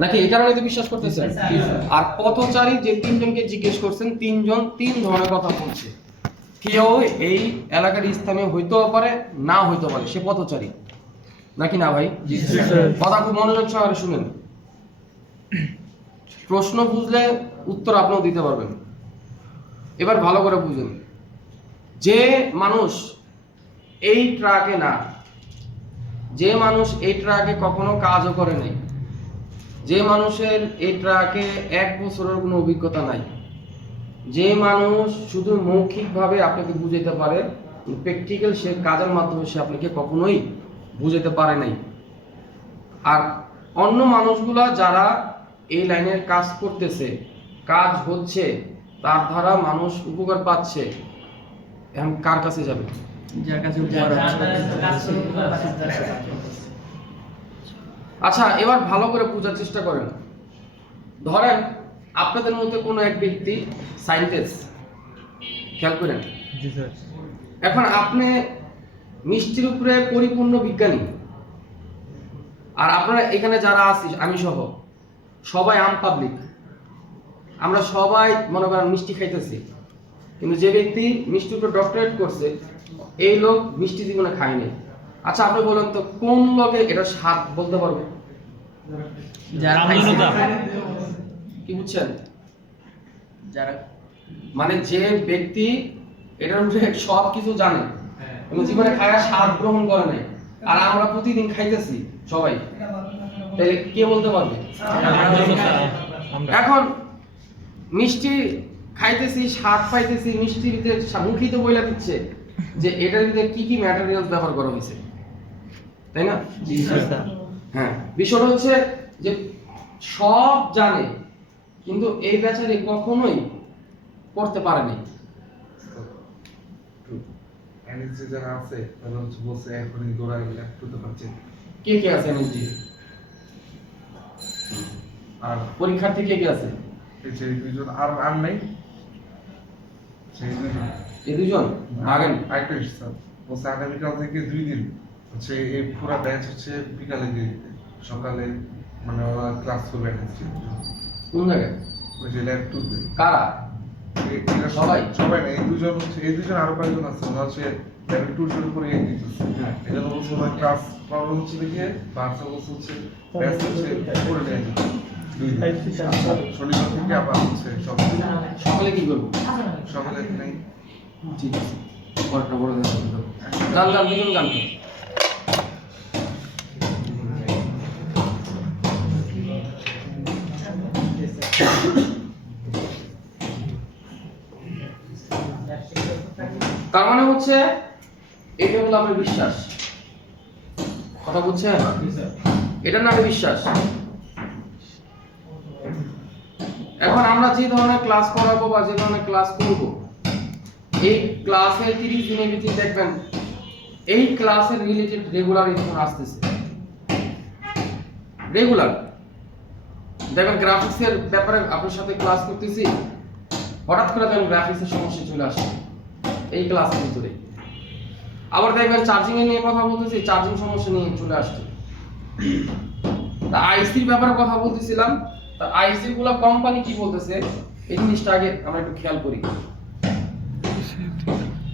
নাকি এই কারণে তো বিশ্বাস করতেছেন? আর পথচারী যে তিনজনকে জিজ্ঞেস করছেন, তিনজন তিন ধরনের কথা বলছে। কেউ এই এলাকার স্থানীয় হইতেও পারে, না হইতেও পারে, সে পথচারী নাকি না ভাই? কথা খুব মনোযোগ সহকারে শুনেন। প্রশ্ন বুঝলে উত্তর আপনিও দিতে পারবেন। এবার ভালো করে বুঝুন। যে মানুষ এই ট্রাকে না, যে মানুষ এই ট্রাকে কখনো কাজও করে নাই, যে মানুষের এই ট্রাকে 1 বছরের কোনো অভিজ্ঞতা নাই, যে মানুষ শুধু মৌখিকভাবে আপনাকে বুঝাইতে পারে, প্র্যাকটিক্যাল সে কাজের মাধ্যমে সে আপনাকে কখনোই বুঝাইতে পারে নাই। আর অন্য মানুষগুলা যারা এই লাইনের কাজ করতেছে, কাজ হচ্ছে, তার দ্বারা মানুষ উপকার পাচ্ছে, এখন কার কাছে যাবে? যার কাছে উপকার হচ্ছে। আচ্ছা, এবার ভালো করে বোঝার চেষ্টা করেন। ধরেন আপনাদের মধ্যে কোনো এক ব্যক্তি সায়েন্টিস্ট, খেয়াল করেন। জি স্যার। এখন আপনি মিষ্টির উপরে পরিপূর্ণ বিজ্ঞানী, আর আপনারা এখানে যারা আছি আমি সহ সবাই আম পাবলিক, আমরা সবাই মনে করেন মিষ্টি খাইতেছি, কিন্তু যে ব্যক্তি মিষ্টির উপর ডক্টরেট করছে এই লোক মিষ্টি জীবনে খায়নি। আচ্ছা আপনি বলেন তো কোন লোকে এটা স্বাদ বলতে পারবে? যারা খাইছে, কি বুঝছেন? যারা মানে যে ব্যক্তি এটার উপরে সব কিছু জানে কিন্তু জীবনে খায়া স্বাদ গ্রহণ করে নাই, আর আমরা প্রতিদিন খাইতেছি সবাই, তাহলে কে বলতে পারবে? এখন মিষ্টি খাইতেছি, স্বাদ পাইতেছি, মিষ্টির ভিতরে মুখই তো বইলা দিচ্ছে যে এটার ভিতরে কি কি ম্যাটেরিয়ালস ব্যবহার করা হয়েছে, তাই না? জি স্যার। হ্যাঁ, বিষয়টা হচ্ছে যে সব জানে কিন্তু এই বেচারি কখনোই করতে পারেনি। এনএসজি যারা আছে তারা হচ্ছে বলছে এখনই দৌড়াই করতে পারছে। কে কে আছে এনএসজি? আর পরীক্ষার্থী কে কে আছে? এই যে দুইজন আর নাই, সেই দুইজন এই দুজন আগেন আরেকটা স্যার বলছে আগামীকাল থেকে 2 দিন হচ্ছে এই পুরো ব্যাচ হচ্ছে বিকালে দিয়ে দিতে, সকালে মানে ওরা ক্লাস করবে এনএসজি। কোন জায়গায়? ওই যে ল্যাব 2 তে। কারা? এরা সবাই? সবাই না, এই দুজন হচ্ছে, এই দুজন আরো কয়েকজন আছে, ওরা হচ্ছে ল্যাব 2 শুরু করে দিতেছে। হ্যাঁ। এই জন্য বলছে ওরা ক্লাস প্রবলেম হচ্ছে দেখে বাচ্চা বলছে হচ্ছে ব্যাচ হচ্ছে করে নিয়ে যেতে 2 দিন। শনিবার থেকে আবার হচ্ছে সকালে কি করবো? সকালে নেই। ঠিক আছে, পরেরটা বলে দেন। গান গান দুজন গান গান। তার মানে হচ্ছে এটা হলো আপনার বিশ্বাস, কথা বুঝছেন? এটার নামে বিশ্বাস। এখন আমরা যে ধরনের ক্লাস করাবো বা যে ধরনের ক্লাস করব, এই ক্লাসে 30 দিনের ভিতরে দেখবেন এই ক্লাসের রিলেটেড রেগুলার ইনফো আসতেছে। রেগুলার দেখবেন গ্রাফিক্সের ব্যাপারে আপনার সাথে ক্লাস করতেছি, হঠাৎ করে দেখবেন গ্রাফিক্সের সমস্যা চলে আসে এই ক্লাসের ভিতরে। আবার দেখবেন চার্জিং এর নিয়ে কথা বলতেছি, চার্জিং সমস্যা নিয়ে চলে আসছে। তা আইসির ব্যাপারে কথা বলতেছিলাম, তা আইসি গুলো কোম্পানি কি বলতেছে এই জিনিসটা আগে আমরা একটু খেয়াল করি।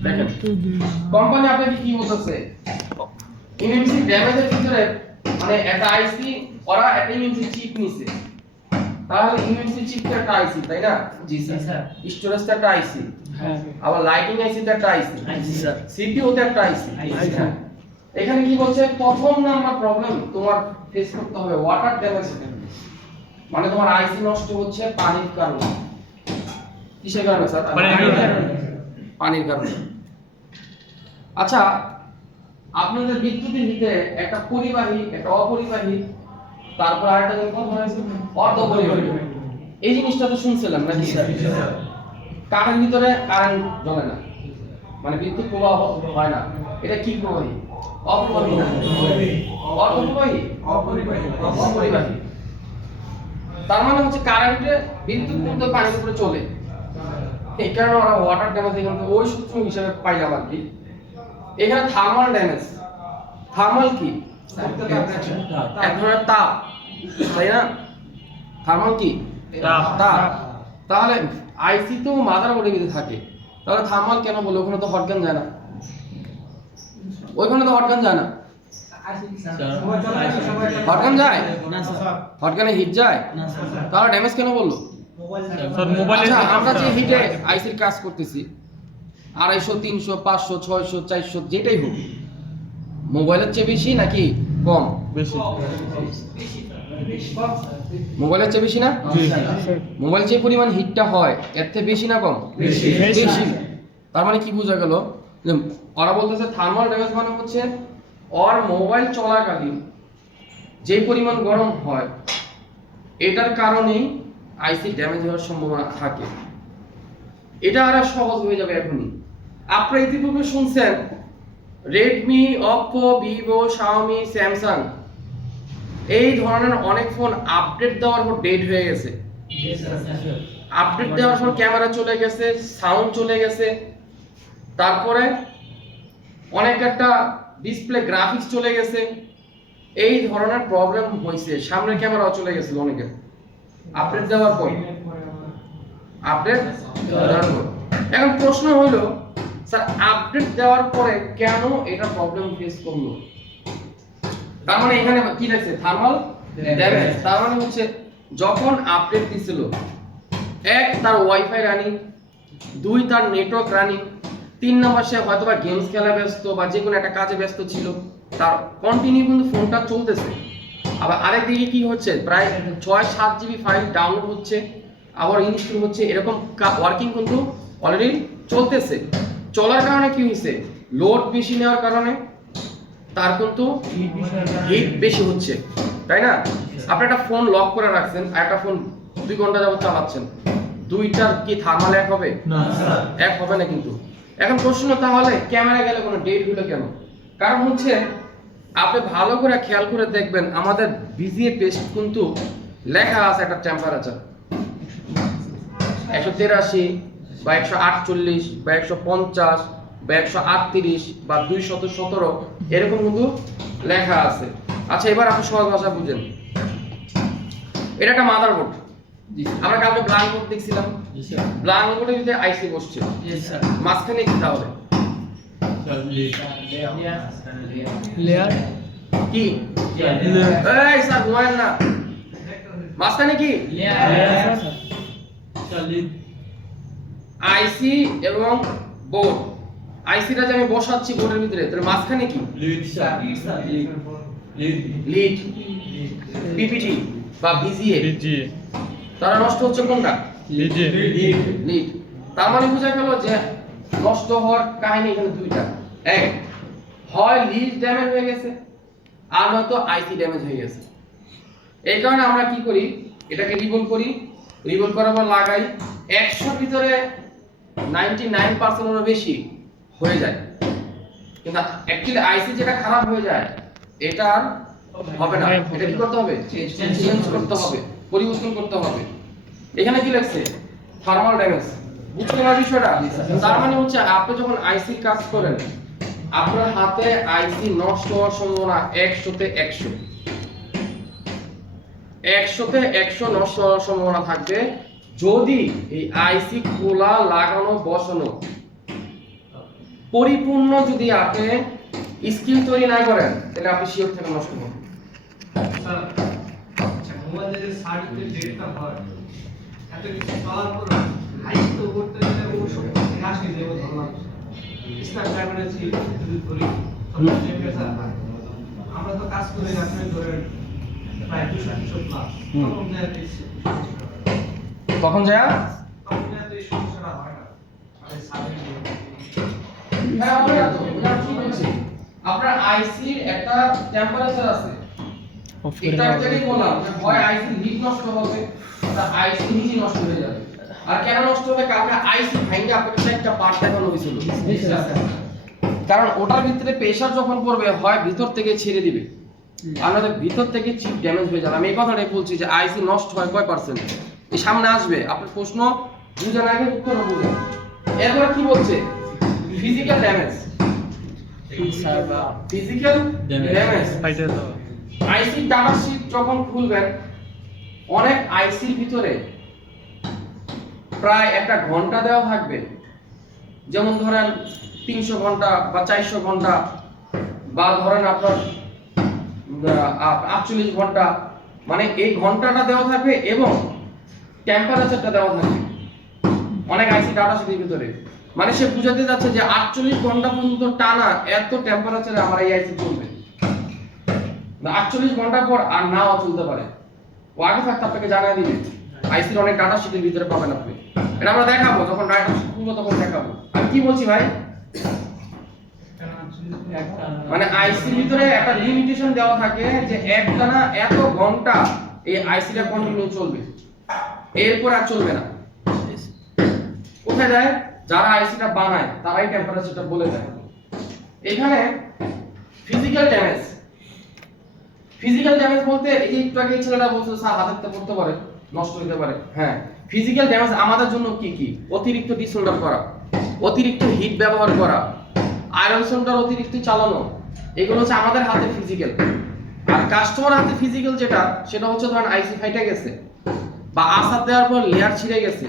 দেখেন কোম্পানি আপনাকে কি বলতেছে, ইউএমসি ড্যামেজের ভিতরে মানে একটা আইসি ওরা একটা ইউএমসি চিপ নিছে, তাহলে ইউএমসি চিপটা একটা আইসি, তাই না? জি স্যার। স্টোরেজটা একটা আইসি, হ্যাঁ। আবার লাইটিং আইসিটা একটা আইসি, জি স্যার। সিপিইউতে একটা আইসি। হ্যাঁ। এখানে কি বলছে, প্রথম নাম্বার প্রবলেম তোমার ফেস করতে হবে ওয়াটার ড্যামেজ, মানে তোমার আইসি নষ্ট হচ্ছে পানির কারণে। কিসের কারণে স্যার? পানির কারণে। আচ্ছা, আপনাদের বিদ্যুতের ভিতরে একটা পরিবাহী, একটা অপরিবাহী, তারপর আরেকটা জিনিস কোন হয়েছে অর্ধপরিবাহী। এই জিনিসটা তো শুনছিলাম নাকি? কারেন্ট ভিতরে কারেন্ট জ্বলে না, মানে বিদ্যুৎ প্রবাহ হয় না, এটা কি প্রবাহী? অপরিবাহী। অর্ধপরিবাহী? অপরিবাহী। তার মানে হচ্ছে কারেন্টে বিদ্যুৎ কিন্তু পানির উপরে চলে, এই কারণে ওরা ওয়াটার ড্যামেজ এখানে ওই সূত্র হিসেবে পাইলাম আর কি। এখানে থার্মাল ড্যামেজ, থার্মাল কি? এক ধরনের তাপ, তাই না? থার্মাল কি তাপ। তাপ। তাহলে আইসি তো মাদারবোর্ডের ভিতরে থাকে, তাহলে থার্মাল কেন বলে? ওখানে তো হটগান যায় না, ওইখানে তো হটগান যায় না। হটগান যায়? না স্যার, হটগানে হিট যায়, না স্যার। তাহলে ড্যামেজ কেন বললো? স্যার মোবাইলে আচ্ছা, আমরা যে হিটে আইসির কাজ করতেছি 250, 300, 500, 600, 400 যেটাই হোক, মোবাইলের চেয়ে বেশি নাকি কম? বেশি। মোবাইলের চেয়ে বেশি না? মোবাইল যে পরিমাণ হিটটা হয় এর থেকে বেশি না কম? বেশি। বেশি। তার মানে কি বোঝা গেল? যে ওরা বলতেছে থার্মাল ড্যামেজ মানে হচ্ছে ওর মোবাইল চলাকালীন যে পরিমাণ গরম হয় এটার কারণেই আইসি ড্যামেজ হওয়ার সম্ভাবনা থাকে। এটা আর সহজ হয়ে যাবে এখনই। আপনারা ইতিপূর্বে শুনছেন Redmi, Oppo, Vivo, Xiaomi, Samsung এই ধরনের অনেক ফোন আপডেট দেওয়ার পর ডেড হয়ে গেছে। আপডেট দেওয়ার পর ক্যামেরা চলে গেছে, সাউন্ড চলে গেছে, তারপরে অনেক একটা ডিসপ্লে গ্রাফিক্স চলে গেছে, এই ধরনের প্রবলেম হয়েছে। সামনের ক্যামেরাও চলে গেছিল অনেকের আপডেট দেওয়ার পর। আপডেট দেওয়ার পর এখন প্রশ্ন হলো, স্যার আপডেট দেওয়ার পরে কেন এটা প্রবলেম ফেস করলো? তার মানে এখানে কি লাগছে? Thermal damage. তার মানে হচ্ছে যখন আপডেট দিছিল, এক তার ওয়াইফাই রানিং, দুই তার নেটওয়ার্ক রানিং, তিন নম্বর সে হয়তোবা গেমস খেলা ব্যস্ত বা যে কোনো একটা কাজে ব্যস্ত ছিল, তার কন্টিনিউ কিন্তু ফোনটা চলতেছে। আবার আরেকদিকে কি হচ্ছে, প্রায় 6-7 জিবি ফাইল ডাউনলোড হচ্ছে, আবার ইনস্টল হচ্ছে, এরকম ওয়ার্কিং কিন্তু অলরেডি চলতেছে। চলার কারণে কি হয়েছে? লোড বেশি নেওয়ার কারণে তার কিন্তু হিট বেশি হচ্ছে, তাই না? আপনি একটা ফোন লক করে রাখছেন আর একটা ফোন 2 ঘন্টা যাবত চালাচ্ছেন, দুইটার কি থার্মাল এক হবে? না স্যার। এক হবে না কিন্তু। এখন প্রশ্ন, তাহলে ক্যামেরা গেলে কোনো ডেট হলো কেন? কারণ হচ্ছে আপনি ভালো করে খেয়াল করে দেখবেন আমাদের বিজিএ পেস্ট কিন্তু লেখা আছে একটা টেম্পারেচার 183 বা 148 বা 150 বা 138 বা 217 এরকম কিন্তু লেখা আছে। আচ্ছা, এবার আপনি সহজ ভাষা বুঝেন। এটা একটা মাদারবোর্ড। আমরা কালকে ব্ল্যাঙ্ক বোর্ড দেখছিলাম, ব্ল্যাঙ্ক বোর্ডের ভিতরে আইসি বসছে, মাঝখানে কি তাহলে লেয়ার কি? এই স্যার ঘুমায়েন না, মাঝখানে কি? আইসি এবং বোর্ড। আইসিটা যে আমি বসাচ্ছি বোর্ডের ভিতরে, তার মাঝখানে কি? লিড, পিপিটি বা ভিজিএ। জি। তারা নষ্ট হচ্ছে কোনটা? জি। লিড। তার মানে বোঝা গেল যে নষ্ট হওয়ার কাহিনী এখানে দুইটা। এক, হয় লিড ড্যামেজ হয়ে গেছে আর নয়তো আইসি ড্যামেজ হয়ে গেছে। এই কারণে আমরা কি করি, এটাকে রিবল করি, রিবল করার পর লাগাই। 100 এর ভিতরে 99% এরও বেশি হয়ে যায়, কিন্তু অ্যাকচুয়ালি আইসি যেটা খারাপ হয়ে যায় এটা আর হবে না। এটা কি করতে হবে? চেঞ্জ করতে হবে, পরিবর্তন করতে হবে। এখানে কি লাগছে? Thermal damage. বুঝতে পারছেন বিষয়টা? তার মানে হচ্ছে আপনি যখন আইসি কাজ করেন, আপনার হাতে আইসি নষ্ট হওয়ার সম্ভাবনা 100-তে 100। 100-তে 100 নষ্ট হওয়ার সম্ভাবনা থাকবে যদি এই আইসি খোলা, লাগানো, বসানো পরিপূর্ণ যদি আপনি স্কিল তৈরি না করেন, তাহলে আপনি শিওর থেকে নষ্ট করবেন। মোবাইলে যে সার্টিফিকেট ডেটটা হয় এত কিছু চলার পর হাই তো করতে গেলে ও সব আসে দেব ধরলাম স্টার ক্যামেরাছি যদি ধরি টেম্পারেচার আমরা তো কাজ করে আপনি ধরেন প্রায় 200 প্লাস তখন যা তখন তো এই সমস্যাটা হয় না মানে সার্টিফিকেট হ্যাঁ, আমরা কি বলছি, আপনার আইসির একটা টেম্পারেচার আছে। এটা যেটাই বললাম যে হয় আইসি হিট নষ্ট হবে বা আইসি নিজে নষ্ট হয়ে যাবে। আর কেন নষ্ট হবে? কারণ আইসি ভাঙে আপনাকে একটা পার্ট দেখানো হয়েছিল, কারণ ওটার ভিতরে প্রেসার যখন পড়বে হয় ভিতর থেকে ছেড়ে দিবে, আমাদের ভিতর থেকে চিপ ড্যামেজ হয়ে যাবে। আমি এই কথাটাই বলছি যে আইসি নষ্ট হয় কয় পার্সেন্ট, এই সামনে আসবে। আপনার প্রশ্ন বুঝেন আগে, উত্তর বুঝেন। এরপর কি বলছে? Physical damage. Physical damage. Fighter দাও। আইসি ডাটা শীট যখন খুলবেন অনেক আইসির ভিতরে প্রায় একটা ঘন্টা দেওয়া থাকবে, যেমন ধরেন 300 ঘন্টা বা 400 ঘন্টা বা ধরেন আপনার 48 ঘন্টা, মানে এই ঘন্টাটা দেওয়া থাকবে এবং টেম্পারেচারটা দেওয়া থাকবে অনেক আইসি ডাটা শিটের ভিতরে। মানে সে বুঝাতে যাচ্ছে যে 48 ঘন্টা পর্যন্ত টানা এত টেম্পারেচারে আমার এই আইসি চলবে, 48 ঘন্টা পর আর নাও চলতে পারে। ও আগে থাকতে আপনাকে জানিয়ে দিবে। আইসির অনেক ডাটা শিটের ভিতরে পাবেন আপনি, এটা আমরা দেখাবো যখন ডাটা শিট খুলবো তখন দেখাবো। আমি কি বলছি ভাই, মানে আইসির ভিতরে একটা লিমিটেশন দেওয়া থাকে যে একটানা এত ঘন্টা এই আইসিটা কন্টিনিউ চলবে, এরপর আর চলবে না। কোথায় যায়, যারা আইসিটা বানায় তারাই টেম্পারেচারটা বলে দেয়। এখানে ফিজিক্যাল ড্যামেজ, ফিজিক্যাল ড্যামেজ বলতে এই যে একটু আগে এই ছেলেটা বলছে স্যার হাতে পড়তে পারে, নষ্ট হতে পারে। হ্যাঁ, ফিজিক্যাল ড্যামেজ আমাদের জন্য কি কি, অতিরিক্ত ডিসোল্ডার করা, অতিরিক্ত হিট ব্যবহার করা, আয়রন সোল্ডার অতিরিক্ত চালানো, এগুলো হচ্ছে আমাদের হাতে ফিজিক্যাল। আর কাস্টমার হাতে ফিজিক্যাল যেটা, সেটা হচ্ছে ধরেন আইসি ফাইটে গেছে বা আসার দেওয়ার পর লেয়ার ছিঁড়ে গেছে।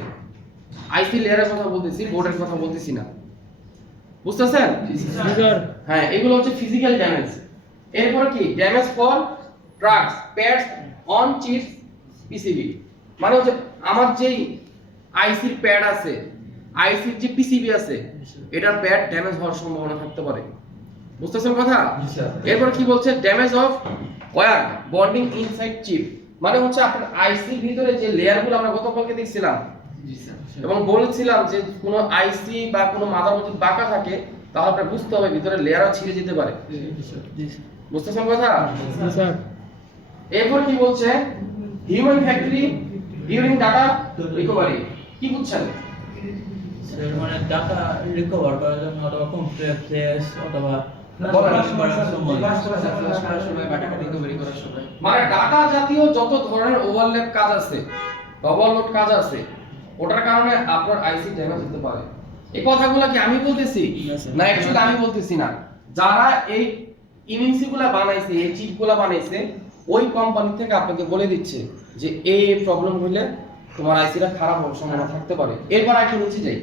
আইসি লেয়ারের কথা বলতেছি, বোর্ডের কথা বলতেছি না, বুঝতেছেন? হ্যাঁ, এগুলো হচ্ছে ফিজিক্যাল ড্যামেজ। এরপর কি damage for trucks pads on chips PCB, মানে হচ্ছে আমার যেই আইসির প্যাড আছে, আইসির যে পিসিবি আছে, এটার প্যাড ড্যামেজ হওয়ার সম্ভাবনা থাকতে পারে, বুঝতেছেন কথা? এরপর কি বলছে, damage of wire bonding inside chip, মানে হচ্ছে আপনার আইসির ভিতরে যে লেয়ারগুলো আমরা গতকালকে দেখছিলাম এবং বলেছিলাম যে কোনো আইসি বা কোনো মাদারবোর্ড যদি বাঁকা থাকে তাহলে আপনার বুঝতে হবে ভিতরে লেয়ারও ছিঁড়ে যেতে পারে, বুঝতেছেন কথা? এরপর কি বলছে, human factory during data recovery, কি বুঝছেন? মানে ডাটা রিকভার করার জন্য অথবা কম্পিউটার ফ্ল্যাশ অথবা মানে ডাটা জাতীয় যত ধরনের ওভারল্যাপ কাজ আছে বা ওভারলোড কাজ আছে, ওটার কারণে আপনার আইসি ড্যামেজ হতে পারে। এই কথাগুলো কি আমি বলতেছি না, অ্যাকচুয়ালি আমি বলতেছি না, যারা এই ইমিউনিটি গুলা বানাইছে, এই চিপগুলা বানাইছে, ওই কোম্পানি থেকে আপনাকে বলে দিচ্ছে যে এই প্রবলেম হইলে তোমার আইসিটা খারাপ হওয়ার সম্ভাবনা থাকতে পারে। এরপর একটু নিচে যাই,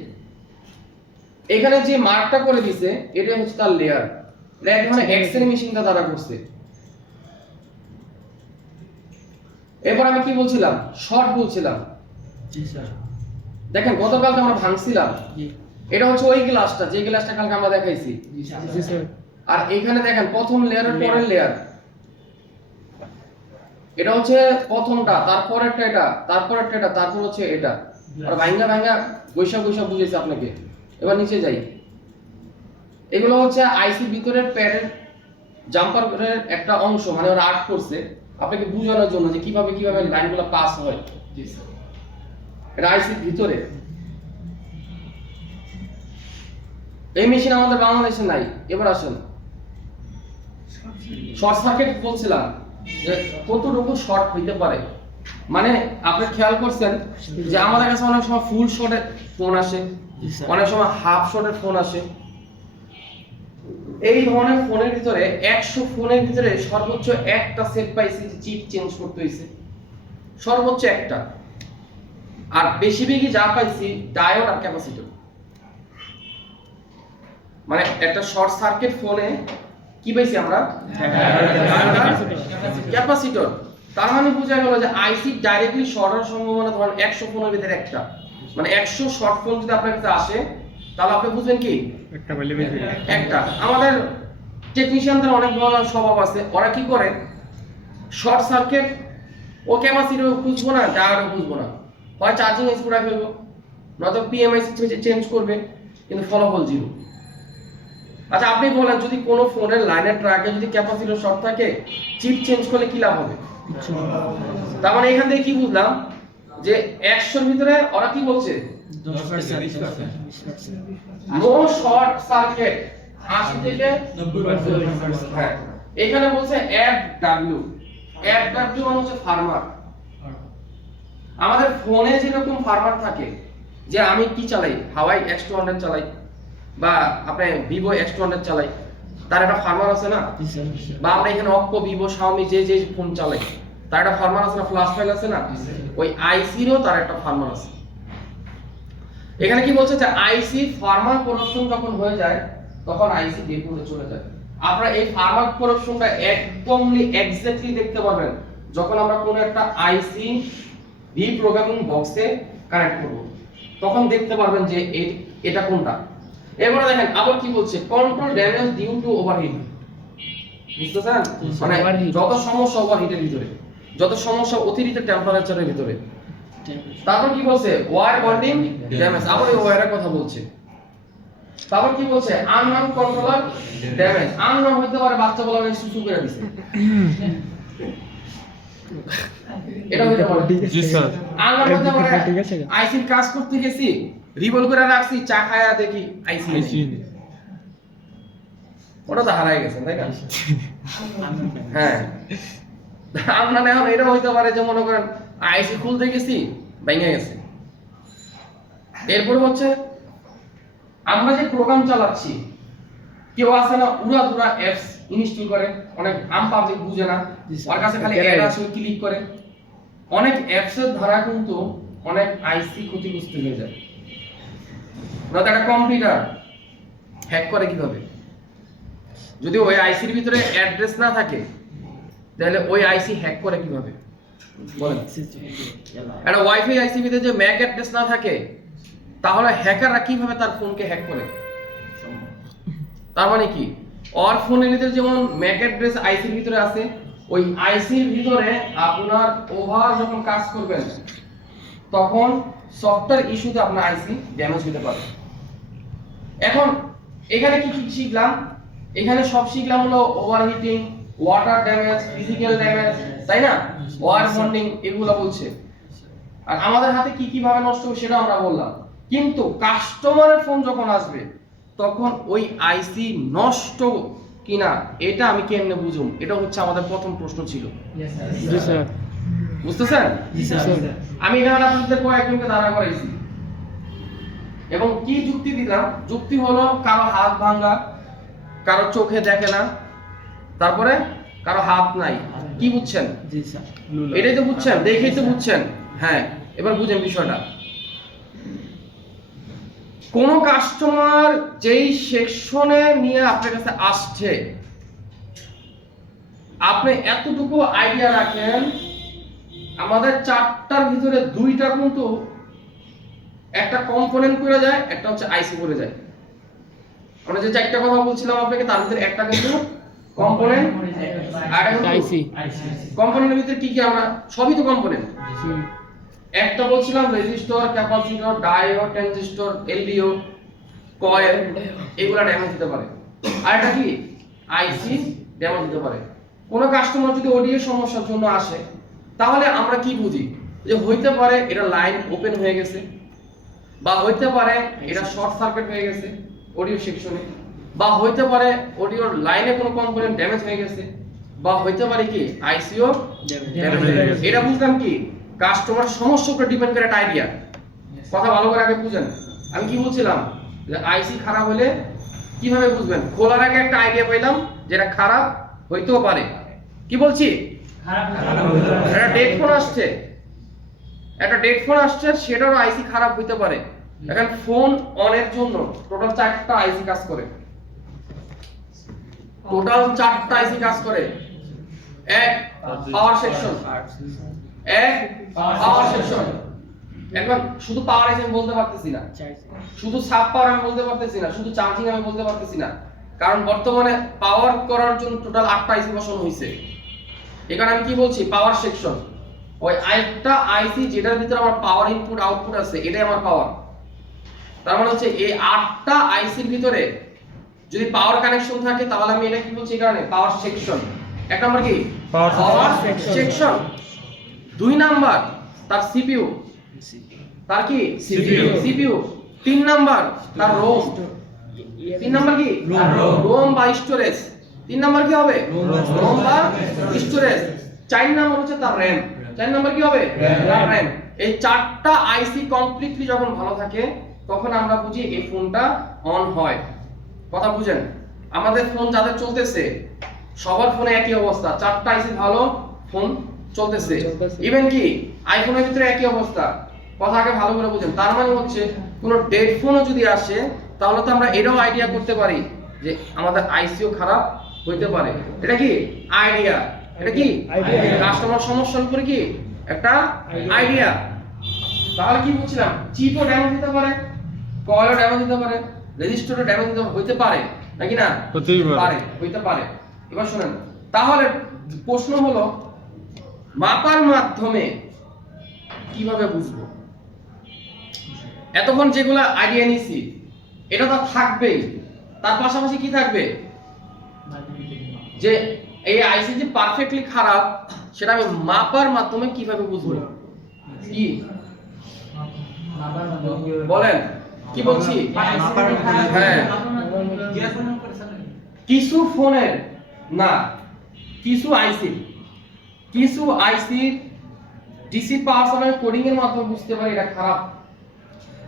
এখানে যে মার্কটা করে দিছে এটা হচ্ছে তার লেয়ার, এটা এখানে এক্স-রে মেশিনটা দ্বারা করছে। এরপর আমি কি বলছিলাম, শর্ট বলছিলাম। জি স্যার, দেখেন গতকালকে আমরা ভাঙছিলাম, এটা হচ্ছে ওই গ্লাসটা যে গ্লাসটা কালকে আমরা দেখাইছি। জি স্যার, আর এখানে দেখেন প্রথম লেয়ারের পরের লেয়ার, এটা হচ্ছে প্রথমটা, তারপরেরটা এটা, তারপরেরটা এটা, তারপর হচ্ছে এটা। আর ভাঙা ভাঙা গৈসা বুঝেছি আপনাকে। এবার নিচে যাই, এগুলো হচ্ছে আইসি ভিতরের প্যাডের জাম্পারের একটা অংশ, মানে ওরা আর্ট করছে আপনাকে বোঝানোর জন্য যে কিভাবে লাইনগুলো পাস হয়। এটা আইসির ভিতরে। এই মেশিন আমাদের বাংলাদেশে নাই। এবার আসেন, শর্ট সার্কিট বলছিলাম যে কতটুকু শর্ট হইতে পারে। মানে আপনি খেয়াল করছেন যে আমাদের কাছে অনেক সময় ফুল শটের ফোন আসে, অনেক সময় হাফ শটের ফোন আসে। এই ধরনের ফোনের ভিতরে 100 ফোনের ভিতরে সর্বোচ্চ একটা সেট পাইছি যে চিপ চেঞ্জ করতে হইছে, সর্বোচ্চ একটা। আর বেশিরভাগই যা পাইছি ডায়োড আর ক্যাপাসিটর। মানে একটা শর্ট সার্কিট ফোনে কি পাইছি আমরা, ক্যাপাসিটর। তার মানে বোঝা গেল যে আইসি ডাইরেক্টলি শর্ট হওয়ার সম্ভাবনা ধরেন 100 ফোনের ভিতরে একটা, মানে 100 শর্ট ফোন যদি আপনার কাছে আসে তাহলে আপনি বুঝবেন কি একটা। আমাদের টেকনিশিয়ানদের অনেক বড় স্বভাব আছে, ওরা কি করে শর্ট সার্কিট ও ক্যাপাসিটর খুঁজবো না, ডায়োডও খুঁজবো না, হয় চার্জিং স্কুটা ফেলবো নয়তো পিএমআইসি চেঞ্জ করবে, কিন্তু ফলাফল জিরো। আচ্ছা আপনি বলেন যদি কোনো ফোনের লাইনের ট্র্যাকে যদি ক্যাপাসিটর শর্ট থাকে চিপ চেঞ্জ করলে কি লাভ হবে? তার মানে এখান থেকে কি বুঝলাম যে 100 এর ভিতরে ওরা কি বলছে, নো শর্ট সার্কিট 80 থেকে 90%। হ্যাঁ, এখানে বলছে এফডব্লিউ, এফডব্লিউ মানে হচ্ছে ফার্মার। আমাদের ফোনে যেরকম ফার্মার থাকে, যে আমি কি চালাই, হাওয়াই X200 চালাই বা আপনি ভিভো X200 চালাই, তার একটা ফার্মার আছে না? বা আমরা এখানে অপ্পো, ভিভো, শাওমি যে ফোন চালাই তার একটা ফরম্যাট আছে না, ফ্ল্যাশ ফাইল আছে না, ওই আইসিরও তার একটা ফরম্যাট আছে। এখানে কি বলছে যে আইসি ফরম্যাট প্রোডাকশন যখন হয়ে যায় তখন আইসি ডিপুটে চলে যায়। আপনারা এই ফরম্যাট প্রোডাকশনটা একদমই এক্স্যাক্টলি দেখতে পারবেন যখন আমরা কোনো একটা আইসি ভি প্রোগ্রামিং বক্সে কানেক্ট করব, তখন দেখতে পারবেন যে এটা কোনটা। এবারে দেখেন আবার কি বলছে, control damage due to overheat. বুঝতেছেন, মানে যত সমস্যা ওভারহিটের ভিতরে, যত সমস্যা অতিরিক্ত টেম্পারেচারের ভিতরে। তারপর কি বলছে, ওয়্যার বন্ডিং ড্যামেজ, আবার এই ওয়্যারের কথা বলছে। তারপর কি বলছে, আননোন কন্ট্রোলার ড্যামেজ। আননোন হইতে পারে বাচ্চা বলা মানে সুসু করে দিছে, এটা হইতে পারে। জি স্যার। আননোন হইতে পারে আইসির কাজ করতে গেছি, রিভল করে রাখছি, চা খায়া দেখি আইসি নেই। ওটা তো হারাই গেছে, তাই না? হ্যাঁ, আননোন এখন এটা হইতে পারে যে মনে করেন আইসি খুলতে গেছি ভেঙে গেছে। এরপর হচ্ছে আমরা যে প্রোগ্রাম চালাচ্ছি, কেউ আছে না উড়াধুরা অ্যাপস ইনস্টল করে, অনেক আম পাবলিক বুঝে না, ওর কাছে খালি অ্যাড আসে ক্লিক করে। অনেক অ্যাপসের দ্বারা কিন্তু অনেক আইসি ক্ষতিগ্রস্ত হয়ে যায়। ওরা একটা কম্পিউটার হ্যাক করে কিভাবে? যদি ওই আইসির ভিতরে অ্যাড্রেস না থাকে তাহলে ওই আইসি হ্যাক করে কিভাবে বলেন? একটা ওয়াইফাই আইসি ভিতরে যে ম্যাক অ্যাড্রেস না থাকে তাহলে হ্যাকাররা কিভাবে তার ফোনকে হ্যাক করে? তার মানে কি, ওর ফোনের ভিতরে যেমন ম্যাক অ্যাড্রেস আইসির ভিতরে আছে, ওই আইসির ভিতরে আপনার ওভার যখন কাজ করবেন তখন সফটওয়্যার ইস্যুতে আপনার আইসি ড্যামেজ হতে পারে। এখন এখানে কি কি শিখলাম? এখানে সব শিখলাম হলো overheating, water damage, physical damage, তাই না? ওয়্যার বন্ডিং, এগুলো বলছে। আর আমাদের হাতে কি কি ভাবে নষ্ট হবে সেটা আমরা বললাম। কিন্তু কাস্টমারের ফোন যখন আসবে তখন ওই আইসি নষ্ট কিনা এটা আমি কেমনে বুঝুম? এটা হচ্ছে আমাদের প্রথম প্রশ্ন ছিল। জি স্যার। বুঝতেছেন? আমি এখানে আপনাদের কয়েকজনকে দাঁড়া করাইছি এবং কি যুক্তি দিলাম? যুক্তি হলো কারো হাত ভাঙা, কারো চোখে দেখে না, তারপরে কারো হাত নাই। কি বুঝছেন? জি স্যার। এটাই তো বুঝছেন, দেখেই তো বুঝছেন। হ্যাঁ, এবার বুঝেন বিষয়টা। কোন কাস্টমার যেই সেকশনে নিয়ে আপনার কাছে আসছে, আপনি এতটুকু আইডিয়া রাখেন, আমাদের চারটার ভিতরে দুইটা কিন্তু একটা কম্পোনেন্ট করে যায়, একটা হচ্ছে আইসি করে যায়। আমরা যে চারটা কথা বলছিলাম আপনাকে, তার ভিতরে একটা কিন্তু কম্পোনেন্ট আর একটা আইসি। কম্পোনেন্টের ভিতরে কি কি আমরা সবই তো কম্পোনেন্ট। একটা বলছিলাম resistor, capacitor, diode, transistor, LDO, coil, এগুলা ড্যামেজ হতে পারে। আর এটা কি আইসি ড্যামেজ হতে পারে। কোন কাস্টমার যদি অডিও সমস্যার জন্য আসে তাহলে আমরা কি বুঝি? যে হইতে পারে এটা লাইন ওপেন হয়ে গেছে, বা হইতে পারে এটা শর্ট সার্কিট হয়ে গেছে অডিও সেকশনে, বা হইতে পারে অডিওর লাইনে কোনো কম্পোনেন্ট ড্যামেজ হয়ে গেছে, বা হইতে পারে কি আইসিও ড্যামেজ হয়ে গেছে। এটা বুঝলাম কি কাস্টমার সমস্যার উপর ডিপেন্ড করে একটা আইডিয়া। কথা ভালো করে আগে বুঝেন। আমি কি বলছিলাম যে আইসি খারাপ হলে কিভাবে বুঝবেন? খোলার আগে একটা আইডিয়া পেলাম যেটা খারাপ হইতেও পারে। কি বলছি? একটা ডেড ফোন আসছে, একটা ডেড ফোন আসছে, সেটারও আইসি খারাপ হইতে পারে। এখন ফোন অনের জন্য টোটাল 4টা আইসি কাজ করে, টোটাল 4টা আইসি কাজ করে। এক পাওয়ার সেকশন, এক পাওয়ার সেকশন। এখন শুধু পাওয়ার আইসি আমি বলতে পারতেছি না, শুধু সাব পাওয়ার আমি বলতে পারতেছি না, শুধু চার্জিং আমি বলতে পারতেছি না, কারণ বর্তমানে পাওয়ার করার জন্য টোটাল 8টা আইসি বসানো হয়েছে। এখানে আমি কি বলছি? Power section. ওই একটা আইসি যেটার ভিতরে আমার পাওয়ার ইনপুট আউটপুট আছে, এটাই আমার পাওয়ার। তার মানে হচ্ছে এই 8টা আইসির ভিতরে যদি পাওয়ার কানেকশন থাকে তাহলে আমি এটা কি বলছি? এই কারণে পাওয়ার সেকশন। এক নাম্বার কি পাওয়ার সেকশন, 2 নাম্বার তার সিপিইউ, তার কি সিপিইউ, 3 নাম্বার তার রোম, 3 নাম্বার কি রোম বা স্টোরেজ, 3 নাম্বার কি হবে রোম বা স্টোরেজ, 4 নাম্বার হচ্ছে তার র‍্যাম, 4 নাম্বার কি হবে তার র‍্যাম। এই 4টা আইসি কমপ্লিটলি যখন ভালো থাকে তখন আমরা বুঝি এই ফোনটা অন হয়। কথা বুঝেন? আমাদের ফোন যাদের চলতেছে সবার ফোনে একই অবস্থা, 4টা আইসি ভালো, ফোন চলতেছে। ইভেন কি আইফোনের ভিতরে একই অবস্থা। কথা আগে ভালো করে বুঝেন। তার মানে হচ্ছে কোনো ডেড ফোনও যদি আসে তাহলে তো আমরা এটাও আইডিয়া করতে পারি যে আমাদের আইসিও খারাপ হইতে পারে। এটা কি আইডিয়া, এটা কি কাস্টমার সমস্যার উপরে কি একটা আইডিয়া। তাহলে কি বলছিলাম, চিপও ড্যামেজ দিতে পারে, কয়েলও ড্যামেজ দিতে পারে, রেজিস্টারও ড্যামেজ দিতে হইতে পারে নাকি না? হতেই পারে। হইতে পারে। এবার শুনেন, তাহলে প্রশ্ন হলো মাপার মাধ্যমে কিভাবে বুঝবো? এতক্ষণ যেগুলা আইডিয়া নিছি এটা তো থাকবেই, তার পাশাপাশি কি থাকবে যে এই আইসি যে পারফেক্টলি খারাপ সেটা আমি মাপার মাধ্যমে কিভাবে বুঝবো? কি বলেন, কি বলছি? হ্যাঁ, কিছু ফোনের না, কিছু আইসি ডিসি পাওয়ার সাপ্লাই কোডিং এর মাধ্যমে বুঝতে পারি এটা খারাপ।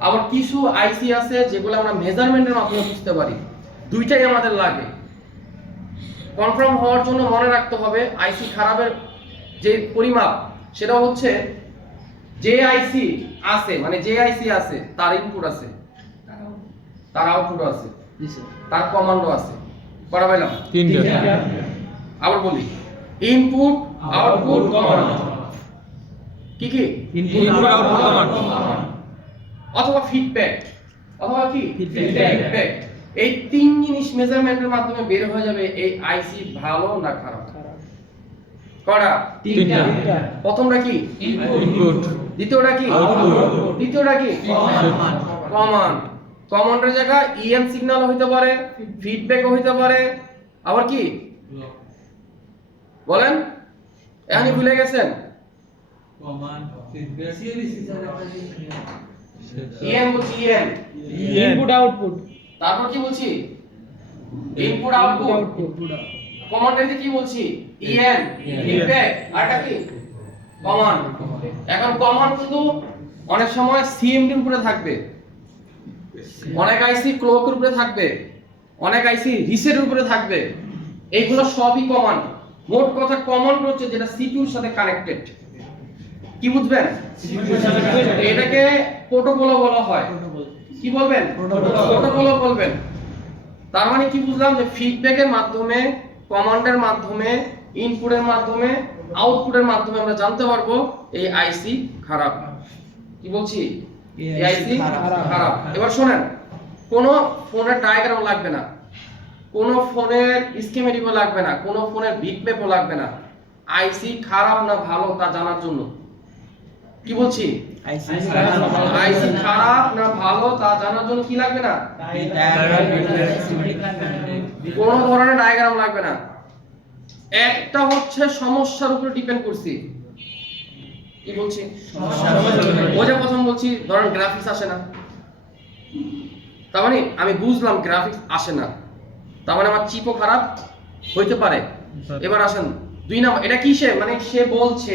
আবার কিছু আইসি আছে যেগুলো আমরা মেজারমেন্টের মাধ্যমে বুঝতে পারি। দুইটাই আমাদের লাগে। কনফার্ম হওয়ার জন্য মনে রাখতে হবে আইসি খারাপের যে পরিমাপ সেটা হচ্ছে যে আইসি আছে, মানে যে আইসি আছে তার ইনপুট আছে, তার আউটপুট আছে, তার কমান্ডও আছে। করা পাইলাম? তিনটা। আবার বলি, ইনপুট, আউটপুট, কমান্ড। কি কি? Input, output, command. অথবা ফিডব্যাক, অথবা কি ফিডব্যাক। এই তিন জিনিস মেজারমেন্টের মাধ্যমে বের হয়ে যাবে এই আইসি ভালো না খারাপ। কয়টা? তিনটা। প্রথমটা কি? ইনপুট। দ্বিতীয়টা কি? আউটপুট। তৃতীয়টা কি? কমান্ড। কমান্ডের জায়গায় ইএম সিগন্যাল হইতে পারে, ফিডব্যাকও হইতে পারে, আবার কি বলেন? এখনই ভুলে গেছেন? ইএম বলছি, ইএম ইনপুট আউটপুট, তারপর কি বলছি? Input output. কমান্ডের কি বলছি? ইএন, ফিডব্যাক, আর এটা কি? কমান্ড। এখন কমান্ড কিন্তু অনেক সময় সিএমডি এর উপরে থাকবে, অনেক আইসি ক্লকের উপরে থাকবে, অনেক আইসি রিসেটের উপরে থাকবে। এইগুলো সবই কমান্ড। মোট কথা কমান্ড হচ্ছে যেটা সিপিইউর সাথে কানেক্টেড। কি বুঝবেন? এটাকে প্রোটোকল বলা হয়। কি বলবেন? প্রোটোকল বলবেন। তার মানে কি বুঝলাম যে ফিডব্যাকের মাধ্যমে, কমান্ডের মাধ্যমে, ইনপুটের মাধ্যমে, আউটপুটের মাধ্যমে আমরা জানতে পারবো এই আইসি খারাপ। কি বলছি? এই আইসি খারাপ। এবার শুনেন, কোন ফোনের ডায়াগ্রাম লাগবে না, কোন ফোনের স্কিমেটিকও লাগবে না, কোন ফোনের বিটম্যাপও লাগবে না আইসি খারাপ না ভালো তা জানার জন্য। কি বলছি? আইসি খারাপ না ভালো তা জানার জন্য কি লাগবে না? কোন ধরনের ডায়াগ্রাম লাগবে না। একটা হচ্ছে সমস্যার উপর ডিপেন্ড করছি। কি বলছি? ওই যে প্রথম বলছি ধরেন গ্রাফিক্স আসে না, তার মানে আমি বুঝলাম গ্রাফিক্স আসে না, তার মানে আমার চিপও খারাপ হইতে পারে। এবার আসেন 2 নাম্বার, এটা কি সে মানে সে বলছে,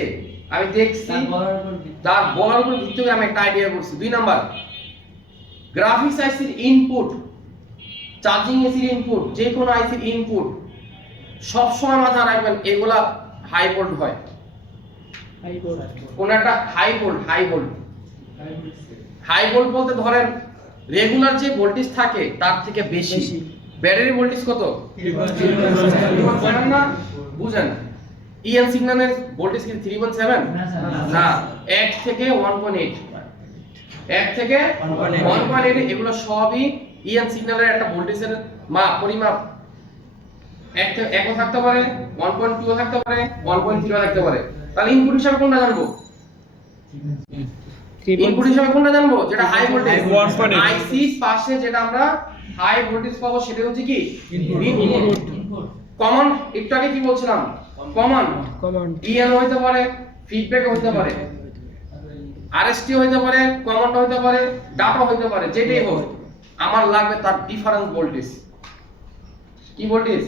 আমি দেখছি, তার বলার উপর ভিত্তি করে আমি একটা আইডিয়া করছি। 2 নাম্বার, গ্রাফিক্স আইসির ইনপুট, চার্জিং এসির ইনপুট, যে কোনো আইসির ইনপুট সব সময় মাথায় রাখবেন এগুলা হাই ভোল্ট হয়। কোন একটা হাই ভোল্ট বলতে ধরেন রেগুলার যে ভোল্টেজ থাকে তার থেকে বেশি। ব্যাটারি ভোল্টেজ কত? 317 না? বুঝেন, ইএন সিগন্যালের ভোল্টেজ কি 317? না, 1 থেকে 1.8, 1 থেকে 1.8, এগুলো সবই ইএন সিগন্যালের একটা ভোল্টেজের পরিমাপ। 1 থাকতে পারে, 1.2 থাকতে পারে, 1.0 থাকতে পারে। তাহলে ইনপুট হিসাবে কোনটা জানবো? ইনপুট হিসাবে কোনটা জানবো? যেটা হাই ভোল্টেজ। আইসি পাশে যেটা আমরা হাই ভোল্টেজ পাবো সেটা হচ্ছে কি? ইনপুট। কমন, একটু আগে কি বলছিলাম? কমন ইএন হইতে পারে, ফিডব্যাক হইতে পারে, আরএসটি হইতে পারে, কমনটা হইতে পারে, ডাটা হইতে পারে, যেটাই হোক আমার লাগবে তার ডিফারেন্স ভোল্টেজ। কি ভোল্টেজ?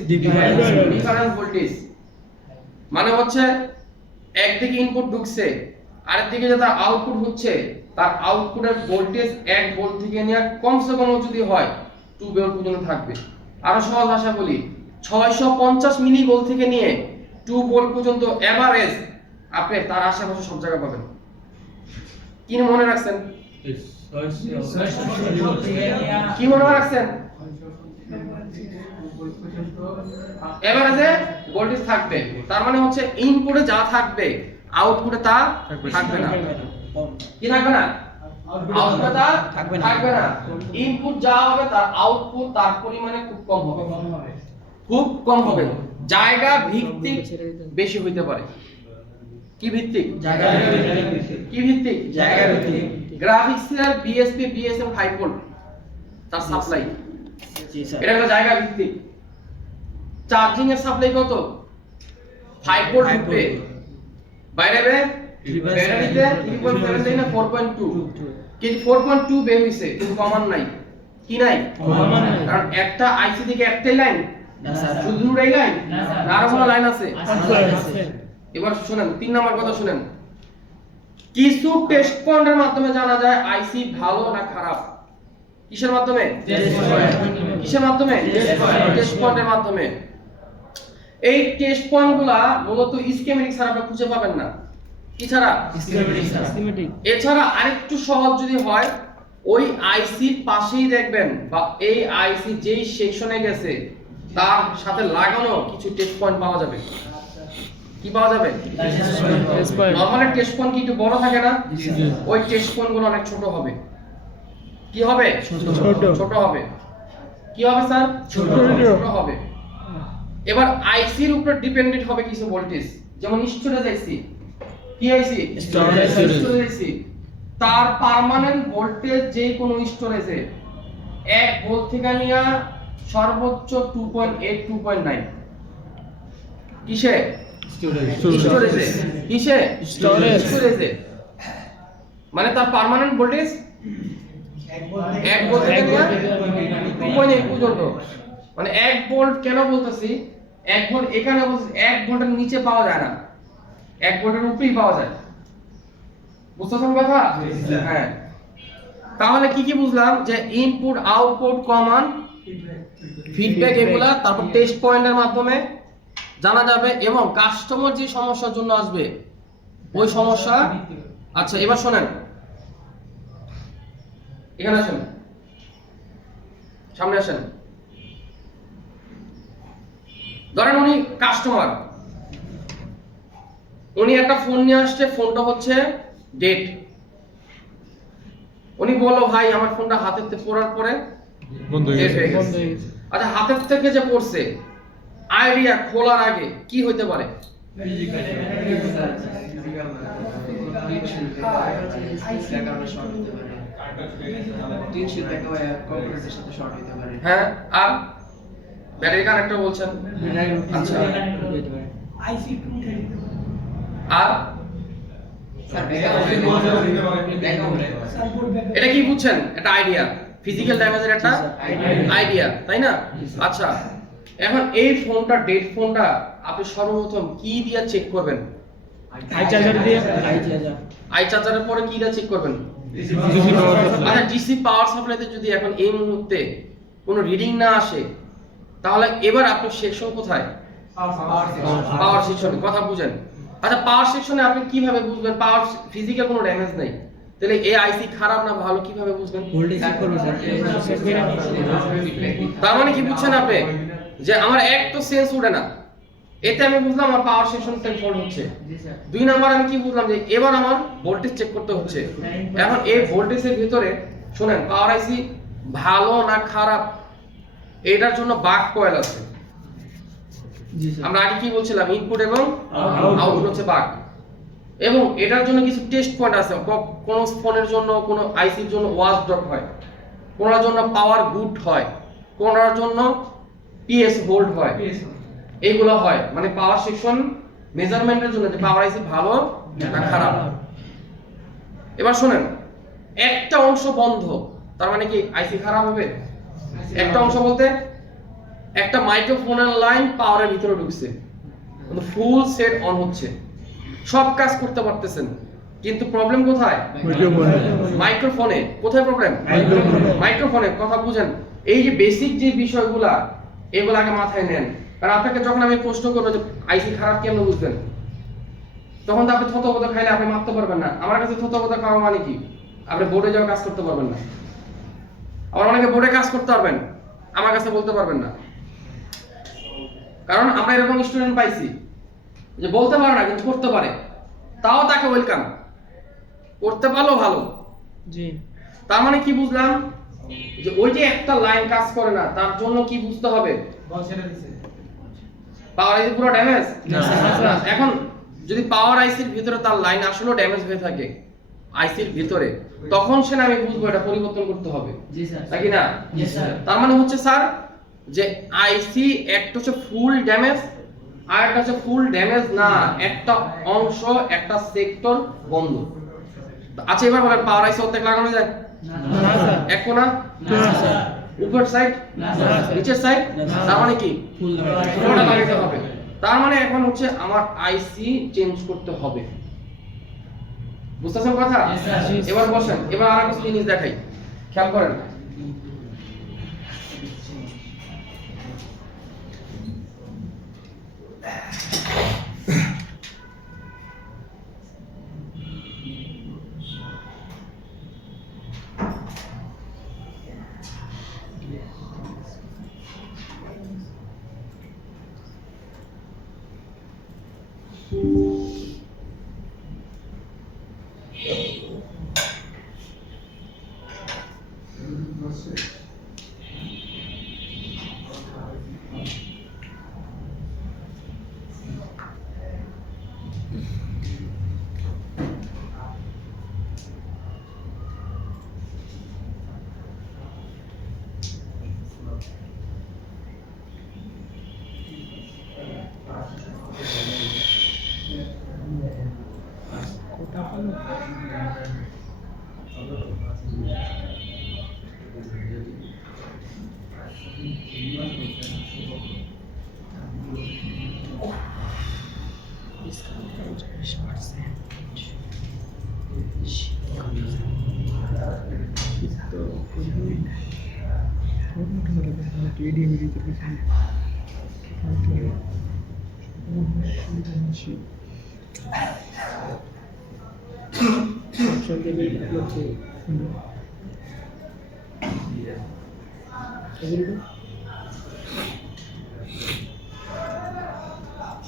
ডিফারেন্স ভোল্টেজ মানে হচ্ছে একদিকে ইনপুট ঢুকছে, আরেকদিকে যেটা আউটপুট হচ্ছে তার আউটপুটের ভোল্টেজ 1 ভোল্ট থেকে নিয়ে কমসে কম যদি হয় 2 ভোল্ট পর্যন্ত থাকবে। আরো সহজ ভাষা বলি, 650 মিলি ভোল্ট থেকে নিয়ে 2 ভোল্ট পর্যন্ত এভারেজ আপনি তার আশেপাশে সব জায়গায় পাবেন। কি মনে রাখছেন? কি মনে রাখছেন? এভারেজে ভোল্টেজ থাকবে, তার মানে হচ্ছে ইনপুটে যা থাকবে আউটপুটে তা থাকবে না। কি থাকবে না? আউটপুটে তা থাকবে না। ইনপুট যা হবে তার আউটপুট তার পরিমাণে খুব কম হবে, খুব কম হবে। জায়গা ভিত্তিক বেশি হইতে পারে। কি ভিত্তিক? জায়গা ভিত্তিক। কি ভিত্তিক? জায়গা ভিত্তিক। গ্রাফিক্সের বিএসপি বিএসএম 5 ভোল্ট তার সাপ্লাই, জি স্যার। এটা হলো জায়গা ভিত্তিক। চার্জিং এর সাপ্লাই কত? 5 ভোল্ট ঢুকবে, বাইরে বে ব্যাটারিতে 3.7 দেই না 4.2, কিন্তু 4.2 বের হইছে কিন্তু কমান নাই। কি নাই? কমান নাই। কারণ একটা আইসি থেকে একটাই লাইন, না স্যার। শুধু এই লাইন, না আরো কোনো লাইন আছে? আছে। এবার শুনেন 3 নাম্বার কথা শুনেন। কিছু টেস্ট পয়েন্টের মাধ্যমে জানা যায় আইসি ভালো না খারাপ। কিসের মাধ্যমে? কিসের মাধ্যমে? টেস্ট পয়েন্টের মাধ্যমে। এই টেস্ট পয়েন্টগুলা মূলত স্কিমেটিক ছাড়া আপনি খুঁজে পাবেন না। কি ছাড়া? স্কিমেটিক। এছাড়া আরেকটু সহজ যদি হয়, ওই আইসির পাশেই দেখবেন বা এই আইসি যেই সেকশনে গেছে তার সাথে লাগানো কিছু টেস্ট পয়েন্ট পাওয়া যাবে। কি পাওয়া যাবে? নরমালি টেস্ট পয়েন্ট কি একটু বড় থাকে না? ওই টেস্ট পয়েন্টগুলো অনেক ছোট হবে। কি হবে? ছোট হবে। কি হবে স্যার? ছোট হবে। এবার আইসির উপর ডিপেন্ডেন্ট হবে কিছু ভোল্টেজ, যেমন স্টোরেজ আইসি। কি আইসি? Storage স্টোরেজ আইসি। তার পার্মানেন্ট ভোল্টেজ যে কোনো স্টোরেজে 1 ভোল্ট থেকে নিয়ে সর্বোচ্চ 2.8 2.9 কিসে? স্টোরেজে। কিসে? স্টোরেজে। মানে তার পার্মানেন্ট ভোল্টেজ 1 ভোল্ট থেকে নিয়ে 2.8 পর্যন্ত। মানে 1 ভোল্ট কেন বলতেছি? 1 ভোল্ট এখানে বলতেছি 1 ভোল্টের নিচে পাওয়া যায় না, 1 ভোল্টের উপরেই পাওয়া যায়। বুঝতেছেন কথা? হ্যাঁ। তাহলে কি কি বুঝলাম? যে ইনপুট আউটপুট কমান ফিডব্যাক এগুলা, তারপর টেস্ট পয়েন্টের মাধ্যমে জানা যাবে, এবং কাস্টমার যে সমস্যার জন্য আসবে ওই সমস্যা। আচ্ছা এবার শুনেন, এখানে আসেন, সামনে আসেন। ধরেন উনি কাস্টমার, উনি একটা ফোন নিয়ে আসছে, ফোনটা হচ্ছে ডেট। উনি বলল ভাই আমার ফোনটা হাতের থেকে পড়ার পরে বন্ধ হয়ে dead হয়ে গেছে। গেছে। আচ্ছা হাতের থেকে যে পড়ছে, আইডিয়া খোলার আগে কি হইতে পারে? হ্যাঁ, আর ব্যাটারি কানেক্টর বলছেন। আচ্ছা আর এটা কি বুঝছেন? একটা আইডিয়া, ফিজিক্যাল ড্যামেজের একটা আইডিয়া, তাই না? আচ্ছা এখন এই ফোনটা ডেড ফোনটা আপনি সর্বপ্রথম কি দিয়ে চেক করবেন? আই চার্জার দিয়ে। আই চার্জারের পরে কি দিয়ে চেক করবেন? DC power আচ্ছা ডিসি পাওয়ার সাপ্লাইতে যদি এখন এই মুহূর্তে কোনো রিডিং না আসে, তাহলে এবার আপনি সেকশন কোথায়? পাওয়ার সেকশনে। কথা বুঝেন? আচ্ছা পাওয়ার সেকশনে আপনি কিভাবে বুঝবেন পাওয়ার ফিজিক্যাল কোনো ড্যামেজ নাই? তাহলে এই আইসি খারাপ না ভালো কিভাবে বুঝবেন? ভোল্টেজ চেক করব স্যার। তার মানে কি বুঝছেন আপনি? যে আমার এক তো সেন্স উঠে না, এতে আমি বুঝলাম আমার পাওয়ার সেকশনটা ফল্ট হচ্ছে। 2 নাম্বার আমি কি বুঝলাম? যে এবার আমার ভোল্টেজ চেক করতে হচ্ছে। এখন এই ভোল্টেজের ভিতরে শুনেন, পাওয়ার আইসি ভালো না খারাপ এটার জন্য বাক কয়েল আছে। জি স্যার। আমরা আগে কি বলছিলাম? ইনপুট এবং আউটপুট হচ্ছে বাক, এবং এটার জন্য কিছু টেস্ট পয়েন্ট আছে। কোন ফোনের জন্য, কোন আইসির জন্য ওয়াচ ডট হয়, কোনটার জন্য পাওয়ার গুড হয়, কোনটার জন্য পিএস হোল্ড হয়, এইগুলো হয়। মানে পাওয়ার সেকশন মেজারমেন্টের জন্য যে পাওয়ার আইসি ভালো না খারাপ। এবার শুনেন, একটা অংশ বন্ধ তার মানে কি আইসি খারাপ হবে? একটা অংশ বলতে একটা মাইক্রোফোনের লাইন পাওয়ারের ভিতরে ঢুকছে, কিন্তু ফুল সেট অন হচ্ছে, সব কাজ করতে পারতেছেন, কিন্তু প্রবলেম কোথায়? মাইক্রোফোনে। কোথায় প্রবলেম? মাইক্রোফোনে। কথা বুঝেন? এই যে বেসিক যে বিষয়গুলা, এগুলো আগে মাথায় নেন। কারণ আপনাকে যখন আমি প্রশ্ন করবো যে আইসি খারাপ কেমন বুঝবেন, তখন তো আপনি থতবত খাইলে আপনি মারতে পারবেন না। আমার কাছে থতবত খাওয়া মানে কি, আপনি বোর্ডে যাওয়া কাজ করতে পারবেন না। আবার অনেকে বোর্ডে কাজ করতে পারবেন, আমার কাছে বলতে পারবেন না। কারণ আমরা এরকম স্টুডেন্ট পাইছি যে বলতে পারে না কিন্তু করতে পারে, তাও তাকে ওয়েলকাম। করতে পারলো ভালো। জি। তার মানে কি বুঝলাম, যে ওই যে একটা লাইন কাজ করে না, তার জন্য কি বুঝতে হবে, পাওয়ার আইসি পুরো ড্যামেজ। এখন যদি পাওয়ার আইসির ভিতরে তার লাইন আসলে ড্যামেজ হয়ে থাকে আইসির ভিতরে, তখন সে আমি বুঝবো এটা পরিবর্তন করতে হবে, নাকি না? তার মানে হচ্ছে স্যার যে আইসি একটা হচ্ছে ফুল ড্যামেজ আর একটা হচ্ছে ফুল ড্যামেজ না, একটা অংশ একটা সেক্টর বন্ধ। আচ্ছা এবার বলেন পাওয়ার আইসি অর্ধেক লাগানো যায়? না স্যার। এক কোণা? উপর সাইড? নিচের সাইড? তার মানে কি পুরোটা লাগাতে হবে। তার মানে এখন হচ্ছে আমার আইসি চেঞ্জ করতে হবে। বুঝতেছেন কথা? এবার বসেন, এবার আর কিছু জিনিস দেখাই, খেয়াল করেন।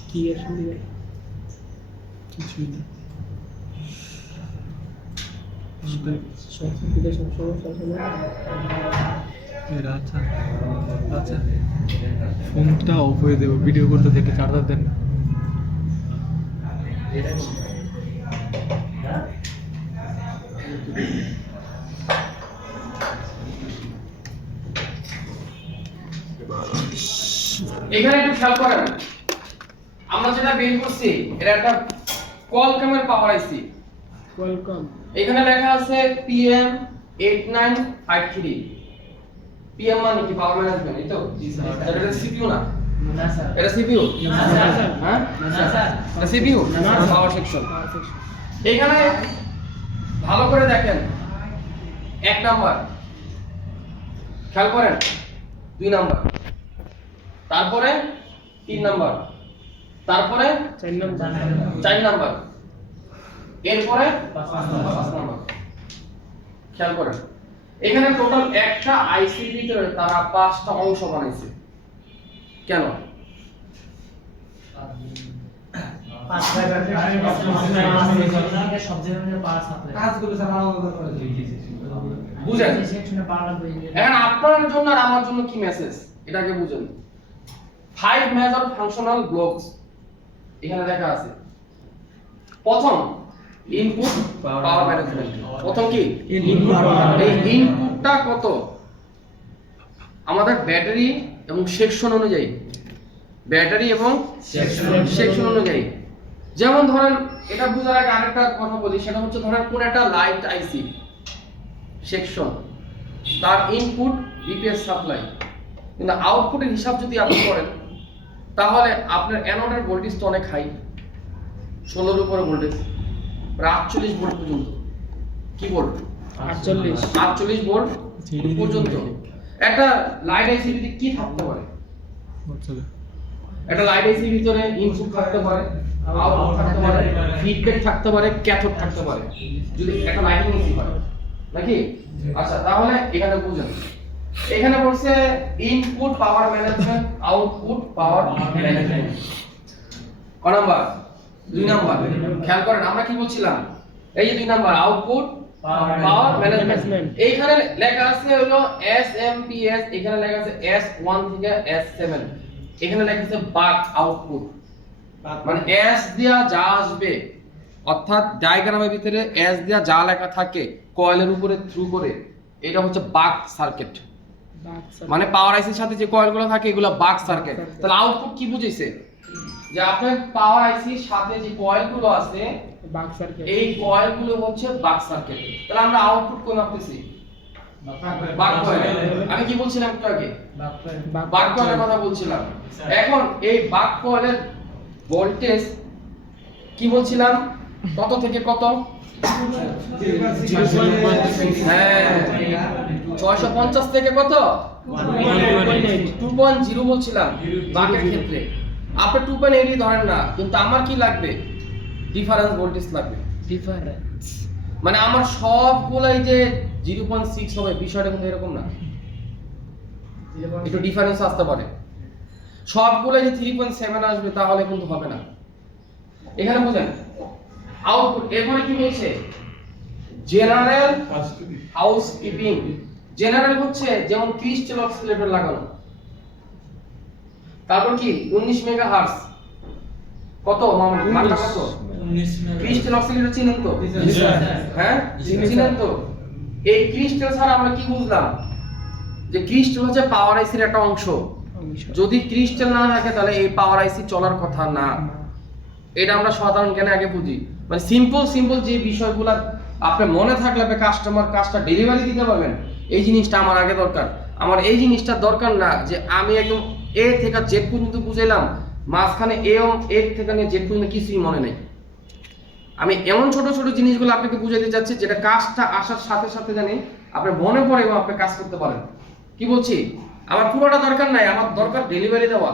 কি আসলে কিছুই না। সংস্কৃতিটা সবসময় আচ্ছা আচ্ছা, ফোনটা অফ হয়ে দেবো, ভিডিও করতে থেকে চার্জার দেন। এখানে একটু খেয়াল করেন, আমরা যেটা বের করছি এটা একটা কোয়ালকমের পাওয়ার আইসি। ওয়েলকাম। এখানে লেখা আছে PM8953। PM মানে কি? পাওয়ার ম্যানেজমেন্ট, এই তো? এটা সিপিইউ না? না স্যার। এটা সিপিইউ? না স্যার। হ্যাঁ, না স্যার। এটা সিপিইউ পাওয়ার সেকশন। এখানে ভালো করে দেখেন, 1 নাম্বার খেয়াল করেন, 2 নাম্বার, তারপরে 3 নাম্বার, তারপরে 4 নাম্বার, এরপরে 5 নাম্বার। খেয়াল করেন এখানে টোটাল একটা আইসির ভিতরে তারা 5টা অংশ বানাইছে। কেন? বুঝেন? এখন আপনার জন্য আর আমার জন্য কি মেসেজ, এটাকে বুঝেন। 5 মেজর ফাংশনাল ব্লকস এখানে লেখা আছে। প্রথম ইনপুট পাওয়ার ম্যানেজমেন্ট। প্রথম কি? এই ইনপুটটা কত? আমাদের ব্যাটারি এবং সেকশন অনুযায়ী, ব্যাটারি এবং সেকশন অনুযায়ী। যেমন ধরেন, এটা বোঝার আগে আরেকটা কথা বলি, সেটা হচ্ছে ধরেন কোন একটা লাইট আইসি সেকশন, তার ইনপুট বিপিএস সাপ্লাই, কিন্তু আউটপুটের হিসাব যদি আপনি করেন তাহলে আপনার অ্যানোডের ভোল্টেজ তো অনেক হাই, 16 এর উপরে ভোল্টেজ, প্রায় 48 ভোল্ট পর্যন্ত। কি ভোল্ট? 48 ভোল্ট পর্যন্ত। একটা লাইট আইসি কি থাকতে পারে? একটা লাইট আইসির ভিতরে ইনপুট থাকতে পারে আউটপুট থাকতে পারে, ফিডব্যাক থাকতে পারে, ক্যাথোড থাকতে পারে, যদি একটা লাইটিং ইসি হয় নাকি। আচ্ছা তাহলে এখানে বুঝেন, এখানে বলছে input power management, output power management. ক নাম্বার? 2 নাম্বার। খেয়াল করেন আমরা কি বলছিলাম, এই যে 2 নাম্বার আউটপুট পাওয়ার ম্যানেজমেন্ট। এইখানে লেখা আছে হলো SMPS, এখানে লেখা আছে S1 থেকে S7, এখানে লেখা আছে বাক আউটপুট, মানে S দিয়া যা আসবে, অর্থাৎ ডায়াগ্রামের ভিতরে S দিয়া যা লেখা থাকে কয়েলের উপরে থ্রু করে, এটা হচ্ছে বাক সার্কিট। মানে পাওয়ার আইসির সাথে যে কয়েলগুলো থাকে এগুলো বাক সার্কিট। তাহলে আউটপুট কি বুঝাইছে, যে আপনার পাওয়ার আইসির সাথে যে কয়েলগুলো আছে বাক সার্কিট, এই কয়েলগুলো হচ্ছে বাক সার্কিট। তাহলে আমরা আউটপুট কোন মাপতেছি? বাক কয়েল। আমি কি বলছিলাম একটু আগে? বাক কয়েলের কথা বলছিলাম। এখন এই বাক কয়েলের ভোল্টেজ কি বলছিলাম, কত থেকে কত? হ্যাঁ 650 থেকে কত? 2.0 বলছিলাম বাকের ক্ষেত্রে। আপনি 2.8 ধরেন না, কিন্তু আমার কি লাগবে? ডিফারেন্স ভোল্টেজ লাগবে। ডিফারেন্স মানে আমার সবগুলাই যে 0.6 হবে বিষয়টা কিন্তু এরকম না, একটু ডিফারেন্স আসতে পারে। সবগুলাই যে 3.7 আসবে তাহলে কিন্তু হবে না। এখানে বুঝেন আউটপুট। এরপরে কি বলছে? General housekeeping. জেনারেল হচ্ছে যেমন ক্রিস্টাল অসিলেটর লাগানো, তারপর কি 19 মেগাহার্টজ, কত মানটা কত? 19 ক্রিস্টাল অসিলেটর চিনেন তো? হ্যাঁ চিনেন তো? এই ক্রিস্টাল ছাড়া আমরা কি বুঝলাম, যে ক্রিস্টাল হচ্ছে পাওয়ার আইসির একটা অংশ। যদি ক্রিস্টাল না থাকে তাহলে এই পাওয়ার আইসি চলার কথা না। এটা আমরা সাধারণ জ্ঞানে আগে বুঝি, মানে সিম্পল যে বিষয়গুলো আপনার মনে থাকলে আপনি কাস্টমার কাজটা ডেলিভারি দিতে পারবেন, এই জিনিসটা আমার আগে দরকার। আমার এই জিনিসটা দরকার না যে আমি একদম এ থেকে জেড পর্যন্ত বুঝাইলাম, মাঝখানে এ থেকে নিয়ে জেড পর্যন্ত কিছুই মনে নেই। আমি এমন ছোট ছোট জিনিসগুলো আপনাকে বুঝাতে চাচ্ছি যেটা কাজটা আসার সাথে সাথে জানি আপনার মনে পড়ে এবং আপনি কাজ করতে পারেন। কি বলছি, আমার পুরোটা দরকার নাই, আমার দরকার ডেলিভারি দেওয়া।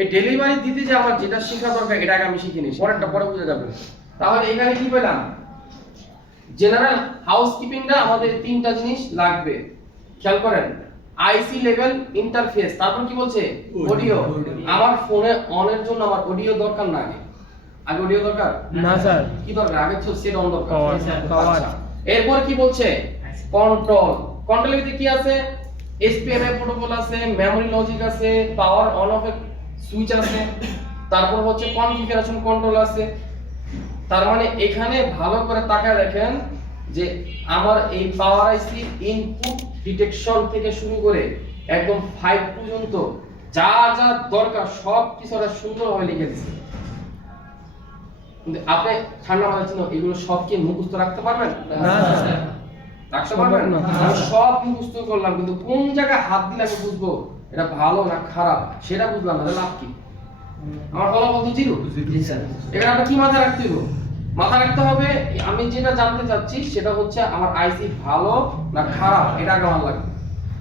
এই ডেলিভারি দিতে যে আমার যেটা শেখা দরকার এটা আগে আমি শিখে নিই, পরেরটা পরে বুঝে যাবে। তাহলে এখানে কি পেলাম, জেনারেল হাউসকিপিংটা আমাদের 3টা জিনিস লাগবে। খেয়াল করেন, আইসি লেভেল ইন্টারফেস, তারপর কি বলছে? অডিও। আমার ফোনে অনের জন্য আমার অডিও দরকার না, আগে অডিও দরকার না স্যার, কি দরকার? আগে তো সেট অন দরকার। পাওয়ার। আচ্ছা, এরপর কি বলছে? কন্ট্রোল। কন্ট্রোলের ভিতরে কি আছে? এসপিএমএ প্রোটোকল আছে, মেমরি লজিক আছে, পাওয়ার অন অফ এর সুইচ আছে, তারপর হচ্ছে কনফিগারেশন কন্ট্রোল আছে। তার মানে এখানে ভালো করে তাকায় দেখেন যে আমার এই পাওয়ার আইসি ইনপুট ডিটেকশন থেকে শুরু করে একদম 5 পর্যন্ত যা যা দরকার সব কিছু সুন্দরভাবে লিখে দিয়েছে। কিন্তু আপনি ঠান্ডা মাথায় ছিল এগুলো সব কি মুখস্থ রাখতে পারবেন? না স্যার, রাখতে পারবেন না। আমি সব মুখস্থ করলাম, কিন্তু কোন জায়গায় হাত দিলে আমি বুঝবো এটা ভালো না খারাপ সেটা বুঝলাম না, লাভ কি? আমার ফলাফল তো 0। এখানে আমরা কি মাথায় রাখতে হবে? মাথায় রাখতে হবে আমি যেটা জানতে চাচ্ছি সেটা হচ্ছে আমার আইসি ভালো না খারাপ, এটা আগে আমার লাগবে।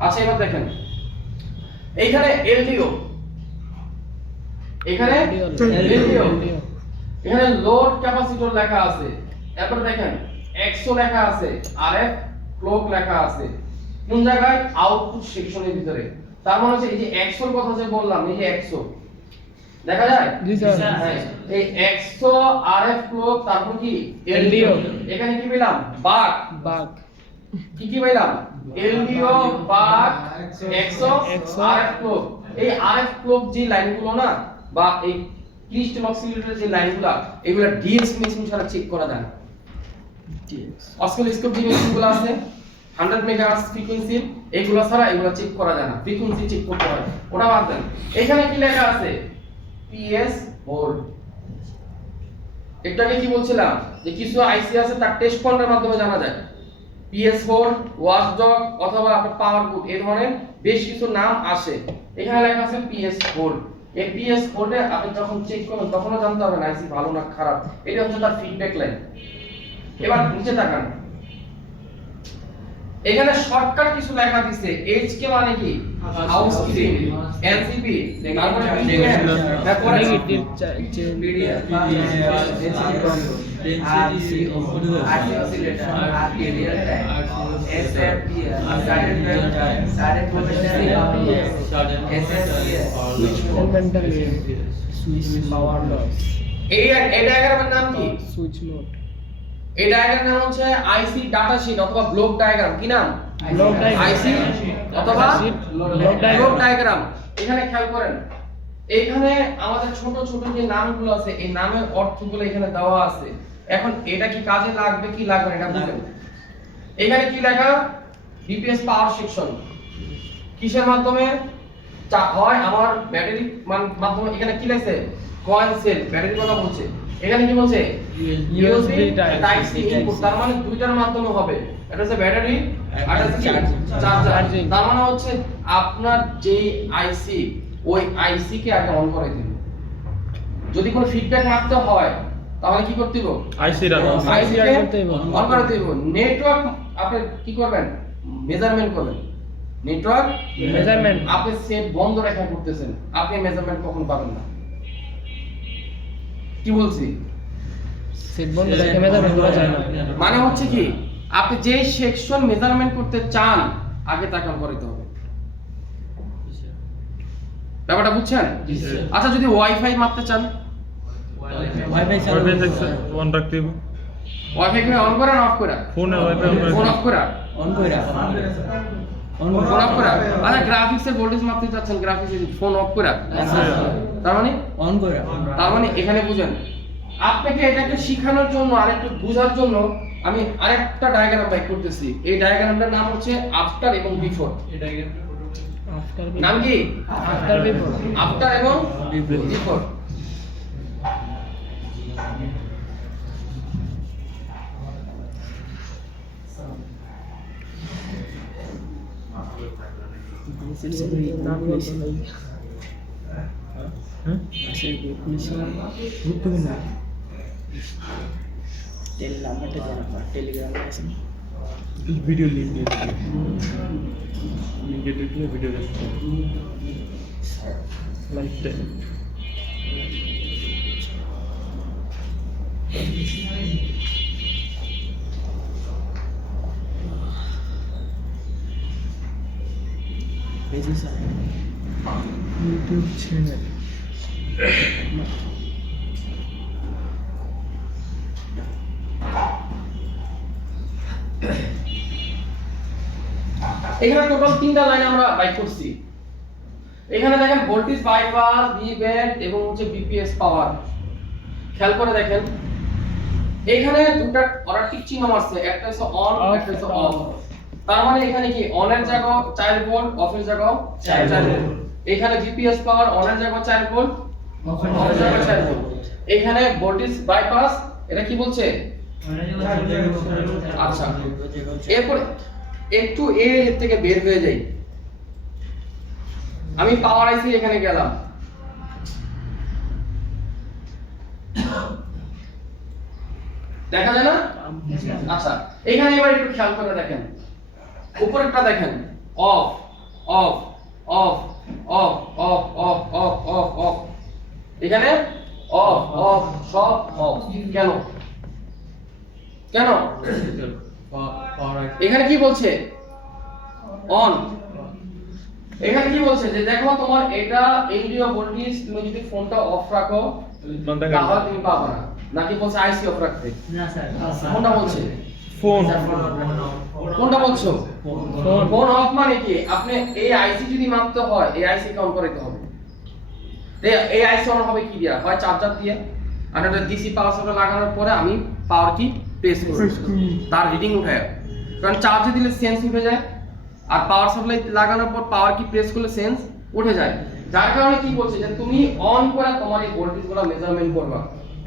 আচ্ছা এবার দেখেন এইখানে এলডিও, এখানে এলডিও, এখানে লোড ক্যাপাসিটর লেখা আছে, এরপর দেখেন এক্সও লেখা আছে, আরএফ ক্লক লেখা আছে। কোন জায়গায়? আউটপুট সেকশনের ভিতরে। তার মানে হচ্ছে এই যে এক্সওর কথা যে বললাম, এই যে এক্সও দেখা যায়। জি স্যার। হ্যাঁ, এই এক্সও আরএফ ক্লক, তারপর কি এলডিও। এখানে কি পেলাম? বাক। বাক কি কি পেলাম? এলডিও, বাক, এক্সও, আরএফ ক্লক। এই আরএফ ক্লক যে লাইনগুলো না, বা এই ক্রিস্টাল অসিলেটরের যে লাইনগুলো, এগুলা ডিএক্স মেশিন ছাড়া চেক করা যায় না। অসিলোস্কোপ যে মেশিনগুলো আছে 100 মেগাহার্টজ ফ্রিকোয়েন্সি, এইগুলো ছাড়া এগুলো চেক করা যায় না, ফ্রিকোয়েন্সি চেক করতে হয়, ওটা বাদ দেন। এখানে কি লেখা আছে? PS hold. এটাকে কি বলছিলাম যে কিছু আইসি আছে তার টেস্ট পয়েন্টের মাধ্যমে জানা যায়। পিএস হোল্ড, ওয়াচডগ অথবা আপনার পাওয়ার বুট, এই ধরনের বেশ কিছু নাম আসে। এখানে লেখা আছে পিএস হোল্ড। এই পিএস হোল্ডে আপনি যখন চেক করবেন তখনও জানতে হবে আইসি ভালো না খারাপ, এটা হচ্ছে তার ফিডব্যাক লাইন। এবার নিচে তাকান, এখানে শর্টকাট কিছু লেখা দিছে এইচকে মানে কি হাউসকিপিং এনসিপি তারপরে তারপরে Negative change. Fundamental switch power loss. এই ডায়াগ্রামের নাম কি? Switch mode. এই ডায়াগ্রামের নাম হচ্ছে আইসি ডাটা শীট অথবা ব্লক ডায়াগ্রাম। কি নাম? Block diagram. আইসি অথবা Block diagram. Block diagram. এখানে খেয়াল করেন, এখানে আমাদের ছোট ছোট যে নামগুলো আছে এই নামের অর্থগুলো এখানে দেওয়া আছে। এখন এটা কি কাজে লাগবে কি লাগবে না এটা বুঝেন। এখানে কি লেখা? বিপিএস পাওয়ার সেকশন কিসের মাধ্যমে হয় আমার ব্যাটারি মাধ্যমে। এখানে কি লেখছে? কয়েল সেল ব্যাটারির কথা বলছে। এখানে কি বলছে? USB type C input. তার মানে দুইটার মাধ্যমে হবে। এটা হচ্ছে ব্যাটারি আর এটা হচ্ছে চার্জার। তার মানে হচ্ছে আপনার যেই আইসি ওই আইসি কে আগে অন করে দিন। যদি কোনো ফিডব্যাক মারতে হয় তাহলে কি করতে হবে? আইসি কে অন করে দিব। নেটওয়ার্ক আপনি কি করবেন? মেজারমেন্ট করবেন। Network Measurement. আপনি সেট বন্ধ রেখে করতেছেন, আপনি মেজারমেন্ট কখন পাবেন না। কি বলছি? Set বন্ধ রেখে measurement করা যায় না। মানে হচ্ছে কি আপনি যে সেকশন মেজারমেন্ট করতে চান আগে তাকে অন করতে হবে। ব্যাপারটা বুঝছেন? আচ্ছা যদি ওয়াইফাই মাপতে চান, ওয়াইফাই অন রাখতে হবে। ওয়াইফাই কি অন করে না অফ করে? ফোনে ওয়াইফাই ফোন অফ করে। অন কইরা ফোন অফ করে। আচ্ছা গ্রাফিক্সের ভোল্টেজ মাপতে চাচ্ছেন, গ্রাফিক্সের ফোন অফ করে। তার মানে অন কইরা তার মানে এখানে বুঝেন, আপনাকে এটাকে শেখানোর জন্য আরেকটু বোঝার জন্য আমি আরেকটা ডায়াগ্রাম বাইক করতেছি। এই ডায়াগ্রামটার নাম হচ্ছে আফটার এবং বিফোর। After নাম কি? After before. আফটার এবং বিফোর। ভিডিও লিঙ্ক দিয়ে লিঙ্কে ঢুকলে ভিডিও দেখতে লাইক টাইম ইউটিউব চ্যানেল এখানে টোটাল তিনটা লাইন আমরা বাইক করছি। এখানে দেখেন ভোল্টেজ বাইপাস, ভি ব্যান্ড এবং হচ্ছে বিপিএস পাওয়ার। খেয়াল করে দেখেন এখানে দুটো অর্ডার টিক চিহ্ন আছে, একটা হচ্ছে অন একটা হচ্ছে অফ। তার মানে এখানে কি অনের জায়গা 4 ভোল্ট, অফের জায়গা 4 ভোল্ট। এখানে বিপিএস পাওয়ার অনের জায়গা 4 ভোল্ট, অফের জায়গা 4 ভোল্ট। এখানে ভোল্টেজ বাইপাস এটা কি বলছে? আচ্ছা এরপর একটু এর থেকে বের হয়ে যাই। আমি পাওয়ার আইসি এখানে গেলাম, দেখা যায় না? আচ্ছা এখানে এবার একটু খেয়াল করে দেখেন, উপরেরটা দেখেন of of of of of of of of of. এখানে অফ অফ সব অফ। কেন কেন? এখানে কি বলছে? অন। এখানে কি বলছে যে দেখো তোমার এটা এলডিও ভোল্টেজ, তুমি যদি ফোনটা অফ রাখো তাহলে তুমি পাবে না। নাকি বলছে আইসি অফ রাখতে? না স্যার কোনটা বলছে? ফোন কোনটা বলছো? ফোন অফ মানে কি আপনি এই আইসি যদি মাপতে হয় এই আইসি কে অন করতে হবে। এই আইসি অন হবে কি দিয়া? হয় চার্জার দিয়ে, আর এটা ডিসি পাওয়ার সাপ্লাই লাগানোর পরে আমি পাওয়ার কি প্রেস করব, তার রিডিং উঠায়। কারণ চার্জে দিলে সেন্স উঠে যায়, আর পাওয়ার সাপ্লাই লাগানোর পর পাওয়ার কি প্রেস করলে সেন্স উঠে যায়। যার কারণে কি বলছে যে তুমি অন করে তোমার এই ভোল্টেজগুলো মেজারমেন্ট করবা।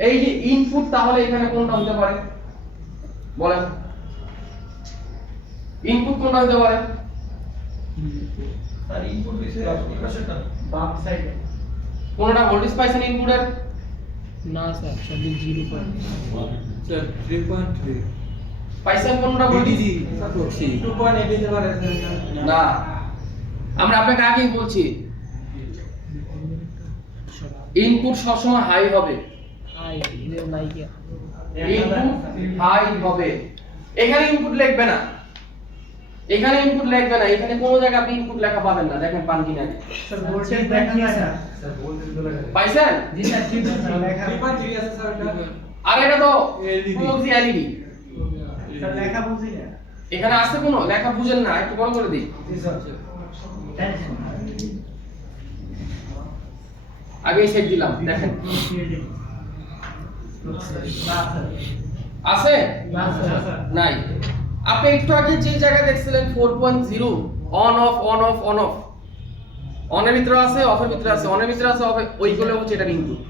এই যে ইনপুট, তাহলে এখানে কোনটা হতে পারে বলেন? ইনপুট কোনটা হতে পারে? তার ইনপুট হইছে বাম সাইডে। কোনটা ভোল্টেজ পাইছেন ইনপুটের? না স্যার সবই 0.1 স্যার 3.3 পাইছেন কোনটা বলি না, আমরা আপনাকে আগেই বলছি ইনপুট সবসময় হাই হবে, ইনপুট হাই হবে। এখানে ইনপুট লিখবে না, এখানে ইনপুট লিখবে না, এখানে কোনো জায়গায় আপনি ইনপুট লেখা পাবেন না। দেখেন পান কিনা স্যার ভোল্টেজ দেখা যায় না স্যার পাইছেন? জি স্যার ঠিক আছে লেখা আছে স্যার আর এটা তো প্রক্সি এলইডি, স্যার লেখা বুঝি না এখানে আছে কোনো লেখা বুঝেন না, একটু বড় করে দিই। জি স্যার আগে সেট দিলাম, দেখেন আছে নাই। আপনি একটু আগে যে জায়গা দেখছিলেন 4.0 on off on off on off, অনের ভিতরে আছে অফের ভিতরে আছে, অনের ভিতরে আছে অফে, ওইগুলো হচ্ছে এটা ইনপুট,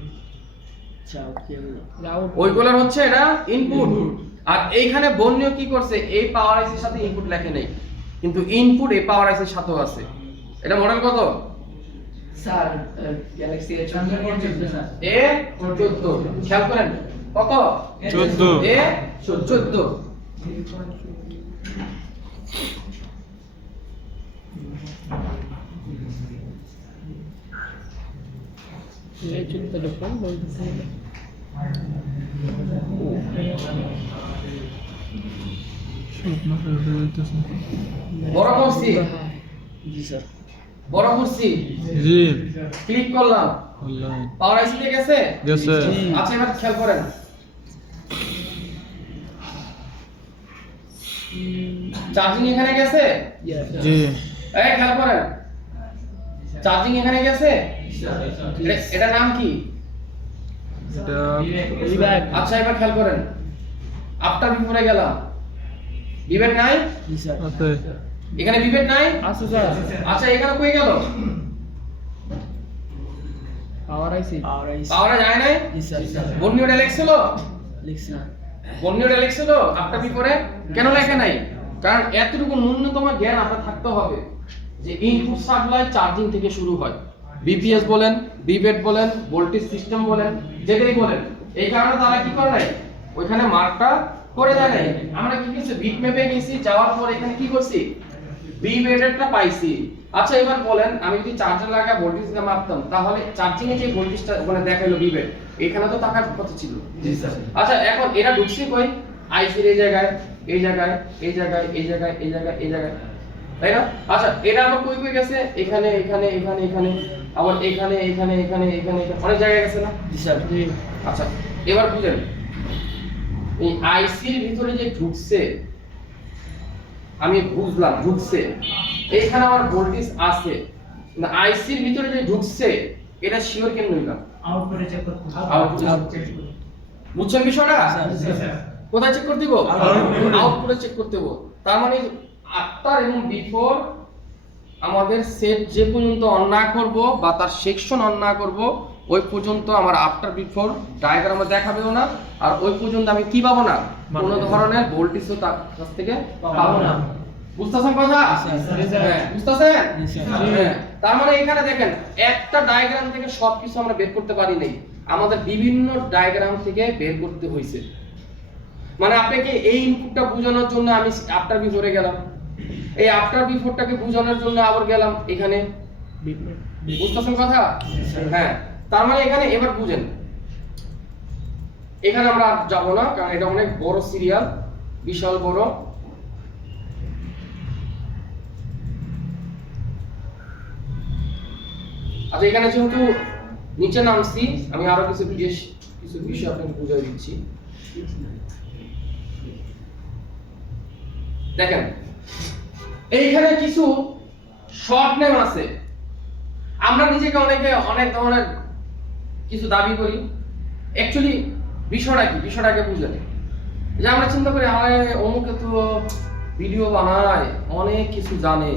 ওইগুলো হচ্ছে এটা ইনপুট। আর এইখানে বর্ণীয় কি করছে, এই পাওয়ার আইসির সাথে ইনপুট লেখে নেই, কিন্তু ইনপুট এই পাওয়ার আইসির সাথেও আছে। এটা মডেল কত? Sir Galaxy A14 sir A14, খেয়াল করেন কত? 14 A14। বড় করছি, জি স্যার বড় করছি, জি ক্লিক করলাম, অনলাইন পাওয়ার আইসি তে গেছে। গেছে আচ্ছা এবার খেয়াল করেন, চার্জিং এখানে গেছে, জি এই খেয়াল করেন, চার্জিং এখানে গেছে। এটা নাম কি? এটা আচ্ছা এবার খেয়াল করেন, আফটার বিফোরে গেলাম, বিভেদ নাই, আছে এখানে বিভেদ নাই। আছে স্যার আচ্ছা এখানে কই গেল? পাওয়ার আইসি পাওয়ারে যায় নাই। জি স্যার বর্ণীয়টা লেখছিল, লিখছি না বর্ণীয়টা লেখছিল আফটার বিফোরে, কেন লেখা নাই? কারণ এতটুকু ন্যূনতম জ্ঞান আপনার থাকতে হবে যে ইনপুট সাপ্লাই চার্জিং থেকে শুরু হয়, বিপিএস বলেন, বিভেদ বলেন, ভোল্টেজ সিস্টেম বলেন, যেটাই বলেন। এই কারণে তারা কি করে নাই, ওইখানে মার্কটা করে দেয় নাই। আমরা কি কিছু বিট ম্যাপে গেছি, যাওয়ার পর এখানে কি করছি, বিভেডেরটা পাইছি। আচ্ছা এবার বলেন, আমি যদি চার্জার লাগা ভোল্টেজটা মাপতাম, তাহলে চার্জিং এ যে ভোল্টেজটা ওখানে দেখাইলো বিভেড, এখানে তো টাকার কথা ছিল। জি স্যার আচ্ছা এখন এরা ঢুকছে কই, আইসির এই জায়গায়, এই জায়গায়, এই জায়গায়, এই জায়গায়, এই জায়গায়, এই জায়গায়, তাই না? আচ্ছা এরা আবার কই কই গেছে, এখানে এখানে এখানে এখানে, আবার এখানে এখানে এখানে এখানে এখানে, অনেক জায়গায় গেছে না? জি স্যার জি আচ্ছা এবার বুঝেন, এই আইসির ভিতরে যে ঢুকছে, আমি বুঝলাম ঢুকছে, এইখানে আমার ভোল্টেজ আছে, না আইসির ভিতরে যে ঢুকছে এটা শিওর কেন নিলাম? আউটপুটে চেক করতে বুঝছেন বিষয়টা? জি স্যার কোথায় চেক করতে দিব? আউটপুটে চেক করতে দিব। তার মানে আফটার এবং বিফোর আমাদের সেট যে পর্যন্ত অন না করব বা তার সেকশন অন না করব, ওই পর্যন্ত আমার আফটার বিফোর ডায়াগ্রামে দেখাবেও না, আর ওই পর্যন্ত আমি কি পাবো না, কোনো ধরনের ভোল্টেজও তার কাছ থেকে পাবো না। বুঝতেছেন কথা? হ্যাঁ বুঝতেছেন? হ্যাঁ। তার মানে এখানে দেখেন, একটা ডায়াগ্রাম থেকে সবকিছু আমরা বের করতে পারি নাই, আমাদের বিভিন্ন ডায়াগ্রাম থেকে বের করতে হয়েছে। মানে আপনাকে এই ইনপুটটা বোঝানোর জন্য আমি আফটার বিফোরে গেলাম, এই আফটার বিফোরটাকে বোঝানোর জন্য আবার গেলাম এখানে। বুঝতেছেন কথা? হ্যাঁ। তার মানে এখানে এবার বুঝেন, এখানে আমরা আর যাবো না, কারণ এটা অনেক বড় সিরিয়াল, বিশাল বড়। আচ্ছা এখানে যেহেতু নিচে নামছি, আমি আরো কিছু বিষয় আপনাকে বুঝিয়ে দিচ্ছি। দেখেন এইখানে কিছু শর্ট নেম আছে, আমরা নিজেকে অনেক ধরনের কিছু দাবি করি। অ্যাকচুয়ালি বিষয়টা কি, বিষয়টাকে বুঝেন যে আমরা চিন্তা করি আরে অমুকে তো ভিডিও বানায়, অনেক কিছু জানে,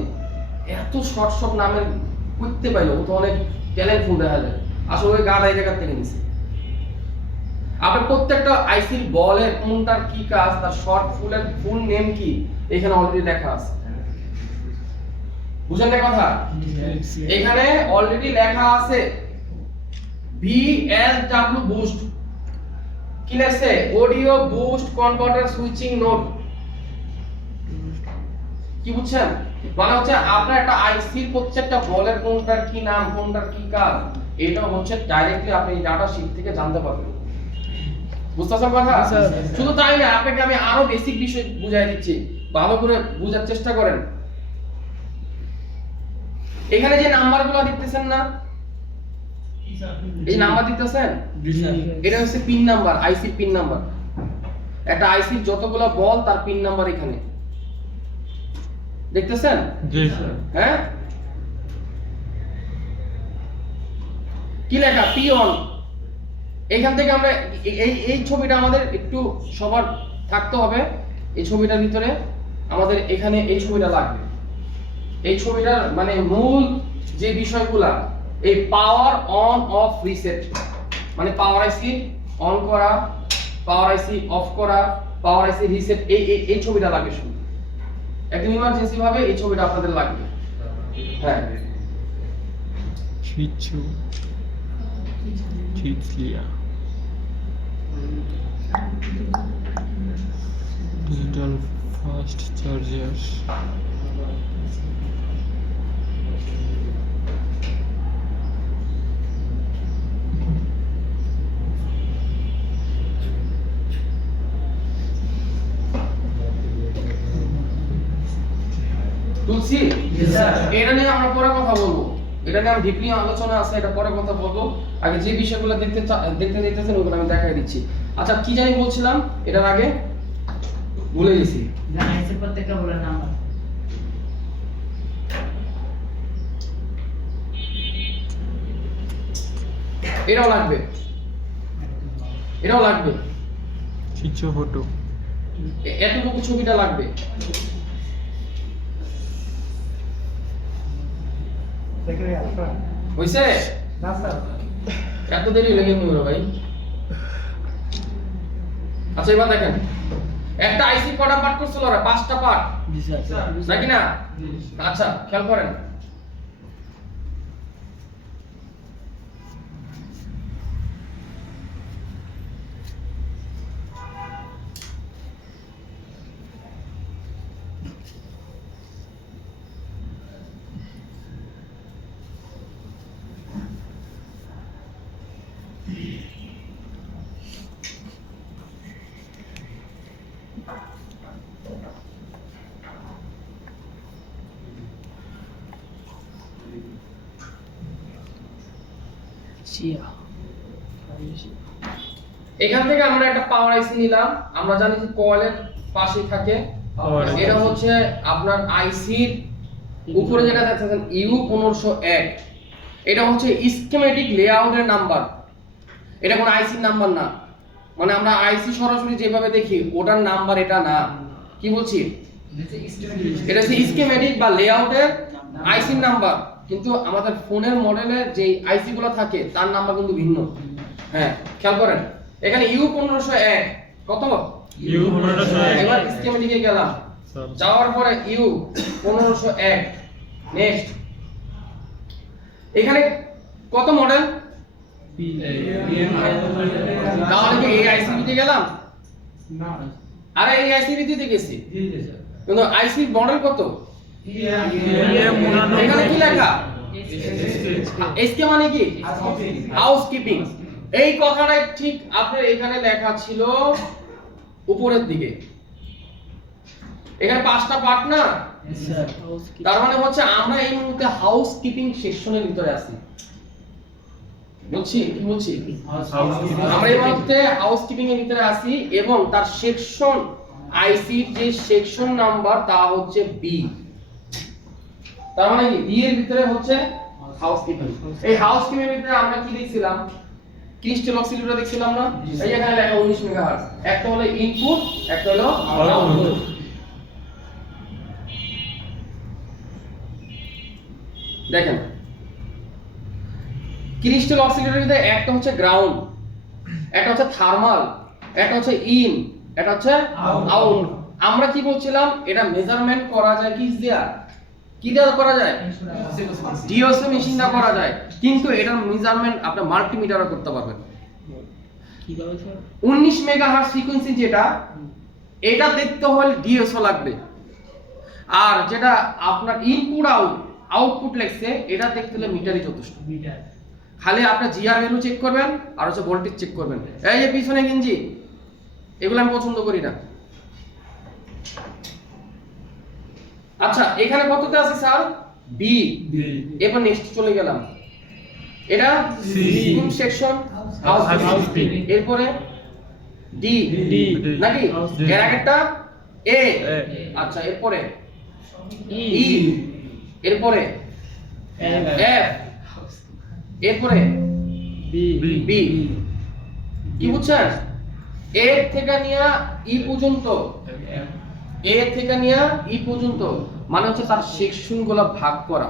এত শর্ট শর্ট নামের করতে পাইলো, ও তো অনেক ট্যালেন্টফুল দেখা যায়। আসলে ওই গাধা এই জায়গা থেকে নিছে। আপনার প্রত্যেকটা আইসির বলের কোনটার কি কাজ, তার শর্ট ফুল নেম কি, এখানে অলরেডি লেখা আছে। বুঝেন না কথা? এখানে অলরেডি লেখা আছে VSW বুস্ট, কি লেখছে, audio boost converter switching node. কি বুঝছেন? মানে হচ্ছে আপনার একটা আইসির প্রত্যেকটা বলের কোনটার কি নাম, কোনটার কি কাজ, এটা হচ্ছে ডাইরেক্টলি আপনি ডাটা শীট থেকে জানতে পারবেন। বুঝতেছেন কথা? শুধু তাই না, আপনাকে আমি আরো বেসিক বিষয় বুঝাই দিচ্ছি, ভালো করে বোঝার চেষ্টা করেন। এখানে যে নাম্বারগুলো দেখতেছেন না, এই নাম্বার দিতেছেন, জি স্যার। এটা হচ্ছে পিন নাম্বার, আইসির পিন নাম্বার। একটা আইসির যতগুলো বল তার পিন নাম্বার এখানে দেখতেছেন? জি স্যার। হ্যাঁ, কি লেখা? P1। এখান থেকে আমরা এই ছবিটা আমাদের একটু সবার থাকতে হবে। এই ছবিটার ভিতরে আমাদের এখানে এই ছবিটা লাগবে। এই ছবিটার মানে মূল যে বিষয়গুলা, এই পাওয়ার অন অফ রিসেট, মানে পাওয়ার আইসি অন করা, পাওয়ার আইসি অফ করা, পাওয়ার আইসি রিসেট, এই ছবিটা লাগবে শুধু। একদম ইমার্জেন্সি ভাবে এই ছবিটা আপনাদের লাগবে। হ্যাঁ, কিছু Tizlia. Digital fast chargers. তুলসী, এটা নিয়ে আমরা পরে কথা বলবো। এটা নিয়ে আমি ডিপলি আলোচনা আছে, এটা পরে কথা বলবো। আগে যে বিষয়গুলো দেখতে দিতেছেন ওগুলো আমি দেখাই দিচ্ছি। আচ্ছা, কি জানি বলছিলাম এটার আগে, ভুলে গেছি। জানাইছে প্রত্যেকটা বলার নাম্বার। এটাও লাগবে, এটাও লাগবে, Chicho photo. এতটুকু ছবিটা লাগবে। হইছে? না স্যার, এত দেরি লেগে গেল ভাই। আচ্ছা, এবার দেখেন, একটা আইসি কটা পার্ট করছিল ওরা? 5টা পার্ট জি স্যার। নাকি না? আচ্ছা, খেয়াল করেন। শিয়া। এখান থেকে আমরা একটা পাওয়ার আইসি নিলাম। আমরা জানি যে কয়েলের পাশে থাকে, এটা হচ্ছে আপনার আইসির উপরে যেটা দেখতেছেন U1501, এটা হচ্ছে স্কিমেটিক লেআউটের নাম্বার। এটা কোনো আইসির নাম্বার না, মানে আমরা আইসি সরাসরি যেভাবে দেখি ওটার নাম্বার এটা না। কি বলছি? এটা হচ্ছে স্কিমেটিক বা লেআউটের আইসির নাম্বার, কিন্তু আমাদের ফোনের মডেলে যে আইসি গুলো থাকে তার নাম্বার কিন্তু ভিন্ন। হ্যাঁ, খেয়াল করেন, এখানে U1501 কত? U1501 এবার স্কিমেটিকে গেলাম, যাওয়ার পরে U1501 নেক্সট। এখানে কত মডেল? তাহলে কি এই আইসিবিতে গেলাম? না, আরে এই আইসিবিতে গেছি, জি জি স্যার। কিন্তু আইসি মডেল কত? M99 এখানে কি লেখা? এসকে মানে কি? হাউসকিপিং। এই কথাটাই ঠিক আপনার এখানে লেখা ছিল উপরের দিকে। এখানে 5টা পার্ট না, স্যার। তার মানে হচ্ছে আমরা এই মুহূর্তে হাউসকিপিং সেকশনের ভিতরে আছি। বলছি কি বলছি? আমরা এই মুহূর্তে হাউসকিপিং এর ভিতরে আছি এবং তার সেকশন, আইসির যে সেকশন নাম্বার তা হচ্ছে বি। তার মানে কি বি এর ভিতরে হচ্ছে হাউসকিপিং। এই হাউসকিপিং এর ভিতরে আমরা কি দেখছিলাম? ক্রিস্টাল অক্সিলেটর দেখছিলাম না? এই এখানে লেখা 19 মেগাহার্টজ। একটা হলো ইনপুট, একটা হলো আউটপুট। দেখেন, ক্রিস্টাল অক্সিলেটরের ভিতরে একটা হচ্ছে গ্রাউন্ড, একটা হচ্ছে থার্মাল, একটা হচ্ছে ইন, এটা হচ্ছে আউট। আমরা কি বলছিলাম? এটা মেজারমেন্ট করা যায় কি দিয়া? কি দিয়ে করা যায়? ডিওসি মেশিন দিয়ে করা যায়, কিন্তু এটার মেজারমেন্ট আপনি মাল্টিমিটারে করতে পারবেন। কিভাবে স্যার? 19 মেগাহার্টজ ফ্রিকোয়েন্সি যেটা, এটা দেখতে হলে ডিএসও লাগবে। আর যেটা আপনার ইনপুট আউটপুট লেখছে এটা দেখতে হলে মিটারই যথেষ্ট। মিটার খালি আপনার জিআর ভ্যালু চেক করবেন আর হচ্ছে ভোল্টেজ চেক করবেন। এই যে পিছনে গেঞ্জি এগুলো আমি পছন্দ করি না। আচ্ছা এখানে কততে আছে স্যার? বি। এবার নেক্সট চলে গেলাম, এটা সিস্টেম সেকশন হাউসকিপিং, এরপরে ডি নাকি এর আগেরটা এ। আচ্ছা এরপরে ই, এরপরে এফ, এরপরে বি। কি বুঝছেন? এ থেকে নিয়ে ই পর্যন্ত, এ থেকে নিয়ে ই পর্যন্ত মানে হচ্ছে তার সেকশন গুলো ভাগ করা।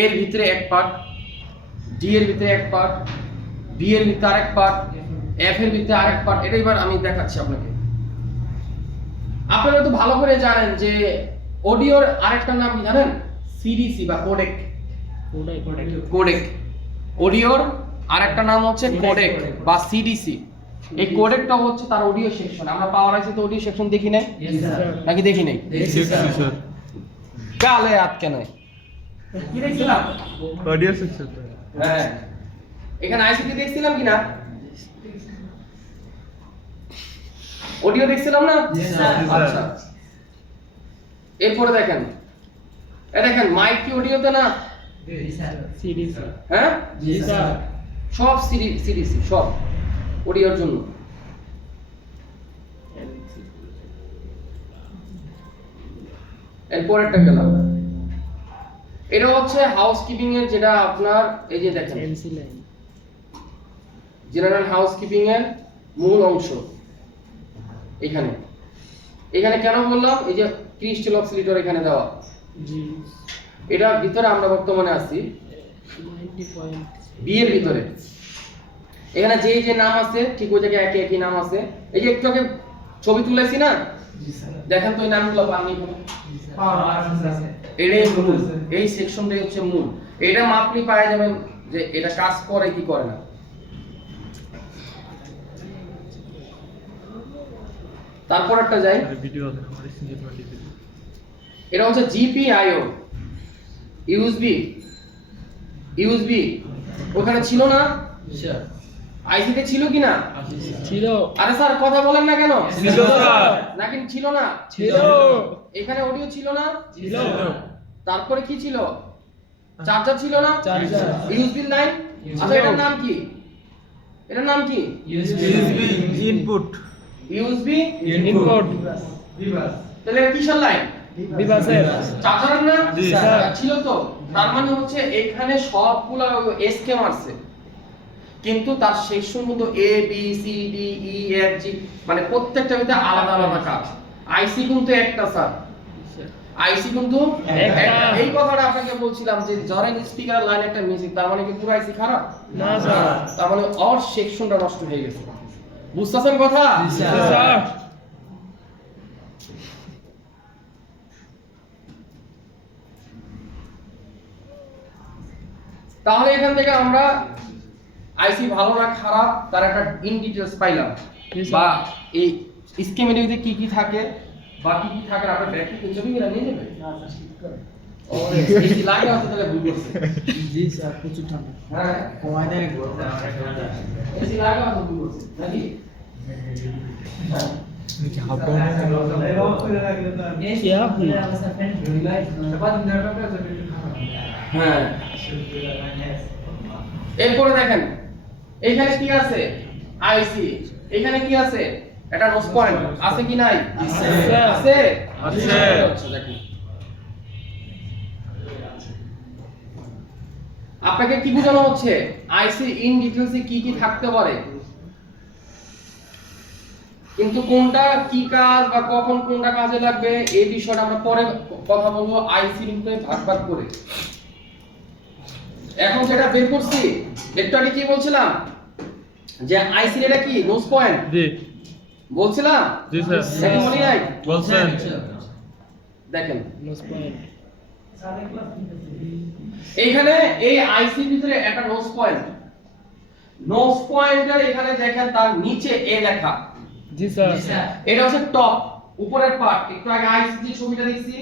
এর ভিতরে এক পার্ট, ডি এর ভিতরে এক পার্ট, বি এর ভিতরে আরেক পার্ট, এফ এর ভিতরে আরেক পার্ট। এটা এবার আমি দেখাচ্ছি আপনাকে। আপনারা তো ভালো করে জানেন যে অডিওর আরেকটা নাম কি জানেন? সিডিসি বা কোডেক। কোডেক অডিওর আরেকটা নাম হচ্ছে কোডেক বা সিডিসি। এই কোডেকটা হচ্ছে তার অডিও সেকশন। আমরা পাওয়ার আইসি তো অডিও সেকশন দেখি নাই নাকি দেখি নাই? স্যার কালে আটকে নাই কি দেখছিলাম? Audio section. হ্যাঁ এখানে আইসিটি দেখছিলাম কি না? অডিও দেখছিলাম না? আচ্ছা এরপরে দেখেন, এ দেখেন মাইক কি অডিওতে না? সিডিসি হ্যাঁ জি স্যার সব সিডিসি সব অডিওর জন্য। এরপরেরটা গেলাম, এটা হচ্ছে হাউসকিপিং এর, যেটা আপনার এই যে দেখেন এনসি লাইন জেনারেল হাউসকিপিং এর মূল অংশ এখানে। এখানে কেন বললাম? এই যে ক্রিস্টাল অক্সিলেটর এখানে দেওয়া, জি এটা ভিতরে আমরা বর্তমানে আছি 90.6 বি এর ভিতরে। এখানে যে যে নাম আছে ঠিক ওই জায়গায় একই একই নাম আছে। এই যে একটু আগে ছবি তুলেছি না, দেখেন তো এই নামগুলো পাননি কোনো? এটাই মূল, এই সেকশনটাই হচ্ছে মূল। এটা মাপনি পাওয়া যাবেন যে এটা কাজ করে কি করে না। তারপর একটা যাই, ভিডিও আছে আমার স্ক্রিনে 20 ভিডিও। এটা হচ্ছে জিপিআইও ইউএসবি ওখানে ছিল না? আইসিতে ছিল কি না? ছিল আরে স্যার কথা বলেন না কেন? ছিল স্যার। নাকি ছিল না? ছিল এখানে অডিও ছিল না? ছিল তারপরে কি ছিল? চার্জার ছিল না? Charger USB line. আচ্ছা এটার নাম কি? এটার নাম কি? USB input. ইউএসবি ইনপুট তাহলে এটা কিসের লাইন? ডিভাইসের চার্জার না? জি, স্যার। ছিল তো। তার মানে হচ্ছে এখানে সবগুলা এসকে মারছে, কিন্তু তার সেকশন মতো A B C D E F G মানে প্রত্যেকটা ভিতরে আলাদা আলাদা কাজ। আইসি কিন্তু একটা স্যার, আইসি কিন্তু একটা। এই কথাটা আপনাকে বলছিলাম যে ধরেন স্পিকার লাইন একটা মিউজিক, তার মানে কি পুরো আইসি খারাপ? না স্যার তার মানে অর সেকশনটা নষ্ট হয়ে গেছে। বুঝতেছেন কথা? স্যার তাহলে এখান থেকে আমরা আইসি ভালো না খারাপ তার একটা ইন ডিটেইলস পাইলাম, Yes, sir. বা এই স্কিমেটিতে কি কি থাকে বা কি কি থাকে আপনার ব্যাটারি কি ছবি গুলো নিয়ে যাবে? ও এই লাগে হয়তো তাহলে ভুল করছে। জি স্যার প্রচুর ঠান্ডা হ্যাঁ কমায় দেন এই লাগে হয়তো ভুল করছে নাকি? কি হাফ ডাউন হ্যাঁ এরপরে দেখেন এখানে কি আছে? আইসি। এখানে কি আছে? এটা নোজ পয়েন্ট আছে কি নাই? আছে। আছে। আচ্ছা দেখেন আপনাকে কি বোঝানো হচ্ছে? আইসি ইন ডিটেইলসে কি কি থাকতে পারে, কিন্তু কোনটা কি কাজ বা কখন কোনটা কাজে লাগবে এই বিষয়টা আমরা পরে কথা বলবো আইসির উপরে ভাগ ভাগ করে। এখন যেটা বের করছি একটু আগে কি বলছিলাম যে আইসির এটা কি নোজ পয়েন্ট জি বলছিলাম? জি স্যার নাকি মনে নাই? বলছেন। দেখেন নোজ পয়েন্ট এইখানে এই আইসির ভিতরে একটা নোজ পয়েন্টের এখানে দেখেন তার নিচে এ লেখা, জি স্যার এটা হচ্ছে টপ উপরের পার্ট, একটু আগে আইসি যে ছবিটা দেখছি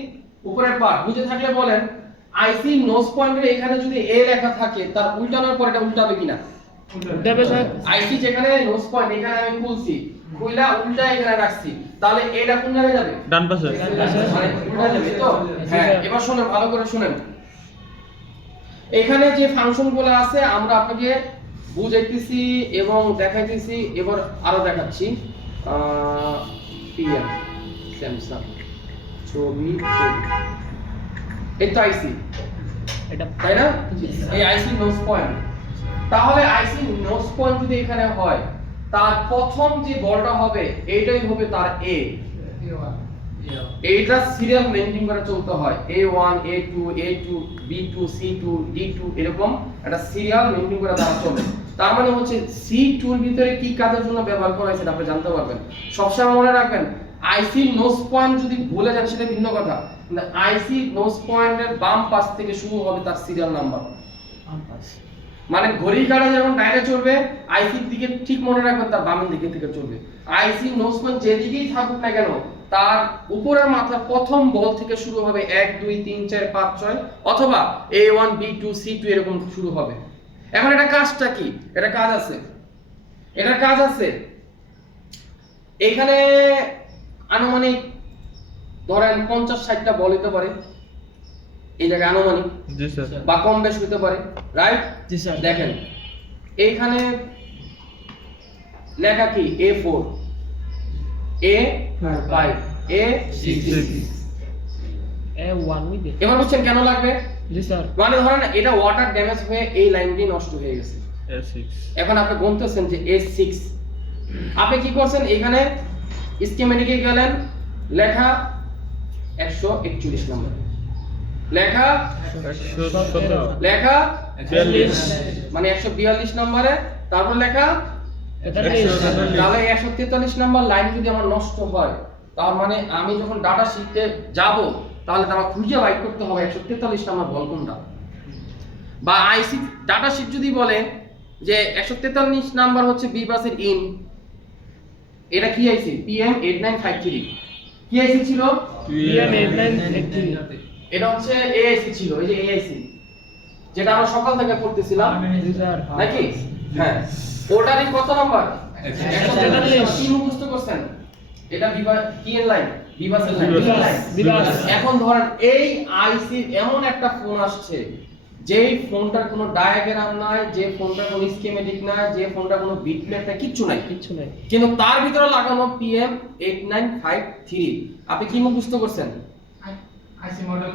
উপরের পার্ট বুঝে থাকলে বলেন আইসি নোজ পয়েন্টের এখানে যদি এ লেখা থাকে তার উল্টানোর পর এটা উল্টাবে কিনা? দেবে স্যার। আইসি যেখানে নোজ পয়েন্ট এখানে আমি খুলছি, খুইলা উল্টা এখানে রাখছি, তাহলে এটা কোন জায়গায় যাবে? ডান পাশে। মানে উল্টা যাবে তো? হ্যাঁ, এবার শুনেন, ভালো করে শুনেন। এখানে যে ফাংশনগুলো আছে আমরা আপনাকে বুঝাইতেছি এবং দেখাইতেছি, এবার আরো দেখাচ্ছি। পিএম স্যামসাং ছবি এই তো আইসি, এটা তাই না? এই আইসি নোজ পয়েন্ট। তাহলে আইসি নোজ পয়েন্ট যদি এখানে হয় তার প্রথম যে বলটা হবে এইটাই হবে তার এ। এইটা সিরিয়াল মেইনটেইন করে চলতে হয়, A1 A2 A2 B2 C2 D2 এরকম একটা সিরিয়াল মেইনটেইন করে তারা চলে। তার মানে হচ্ছে C2 এর ভিতরে কি কাজের জন্য ব্যবহার করা হয়েছে আপনি জানতে পারবেন। সবসময় মনে রাখবেন আইসি নোজ পয়েন্ট যদি ভুলে যান সেটা ভিন্ন কথা, কিন্তু আইসি নোজ পয়েন্টের বাম পাশ থেকে শুরু হবে তার সিরিয়াল নাম্বার। মানে ঘড়ির কাঁটা যখন ডাইনে চলবে আইসির দিকে ঠিক মনে রাখবেন তার বামের দিকে থেকে চলবে। আইসি নোজ পয়েন্ট যেদিকেই থাকুক না কেন তার উপরের মাথার প্রথম বল থেকে শুরু হবে 1 2 3 4 5 6 অথবা A1 B2 C2 এরকম শুরু হবে। এখন এটা কাজটা কি? এটা কাজ আছে, এটার কাজ আছে। এখানে আনুমানিক ধরেন 50-60টা বল হতে পারে এই জায়গায় আনুমানিক, জি স্যার। বা কম বেশ হতে পারে, রাইট? জি স্যার। দেখেন এইখানে লেখা কি A4 A5 A6। A1 with. এবার বুঝছেন কেন লাগবে? জি স্যার। মানে ধরেন এটা ওয়াটার ড্যামেজ হয়ে এই লাইনটি নষ্ট হয়ে গেছে, A6। এখন আপনি গুনতেছেন যে A6। আপনি কি করছেন এখানে স্কিমেটিকে গেলেন, লেখা 141 নম্বর, লেখা 117। লেখা 42। মানে 142 নম্বরে, তারপর লেখা তাহলে 143 নাম্বার লাইন যদি আমার নষ্ট হয় তার মানে আমি যখন ডাটা শিটে যাব তাহলে আমার খুঁজে বাইর করতে হবে 143 নাম্বার বল কোনটা। বা আইসি ডাটা শিট যদি বলে যে 143 নাম্বার হচ্ছে বি বাসের ইন, এটা কি আইসি? PM8953। কি আইসি ছিল? PM8953। এটা হচ্ছে এআইসি ছিল, এই যে এআইসি যেটা আমরা সকাল থেকে পড়তেছিলাম জি স্যার। নাকি? হ্যাঁ, ওটারই কত নাম্বার? 143। কি মুখস্থ করছেন? এটা বিভা কি এর লাইন? বিভাসের লাইন। বিভাস। এখন ধরেন এই আইসি এমন একটা ফোন আসছে যেই ফোনটার কোনো ডায়াগ্রাম নাই, যে ফোনটার কোনো স্কিমেটিক নাই, যে ফোনটার কোনো বিটম্যাপ নাই, কিচ্ছু নাই, কিচ্ছু নাই। কিন্তু তার ভিতরে লাগানো PM8953। আপনি কি মুখস্থ করছেন? আইসি মডেল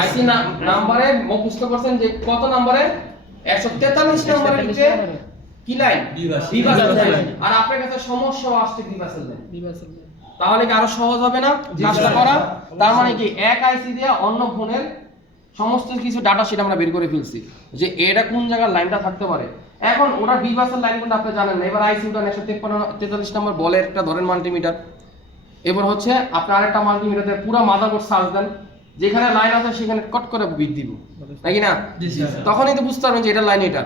আইসি নাম্বারে মুখস্থ করছেন যে কত নম্বরে? 143 নম্বরে নিচে কি লাইন? বিভাসের লাইন। আর আপনার কাছে সমস্যা আসছে বিভাসের লাইন, বিভাসের। তাহলে কি আরো সহজ হবে না কাজটা করা? তার মানে কি এক আইসি দিয়ে অন্য ফোনের সমস্ত কিছু ডাটা শিট আমরা বের করে ফেলছি যে এটা কোন জায়গার লাইনটা থাকতে পারে। এখন ওটা বিভাসের লাইন কিন্তু আপনি জানেন না। এবার আইসি উঠান 143 নম্বর বলের একটা ধরেন মাল্টিমিটার, এবার হচ্ছে আপনার আরেকটা মাল্টিমিটারে পুরো মাদারবোর্ড সার্চ দেন, যেখানে লাইন আছে সেখানে কট করে বিট দিব, নাকি না? তখনই তো বুঝতে পারবেন যে এটা লাইন, এটা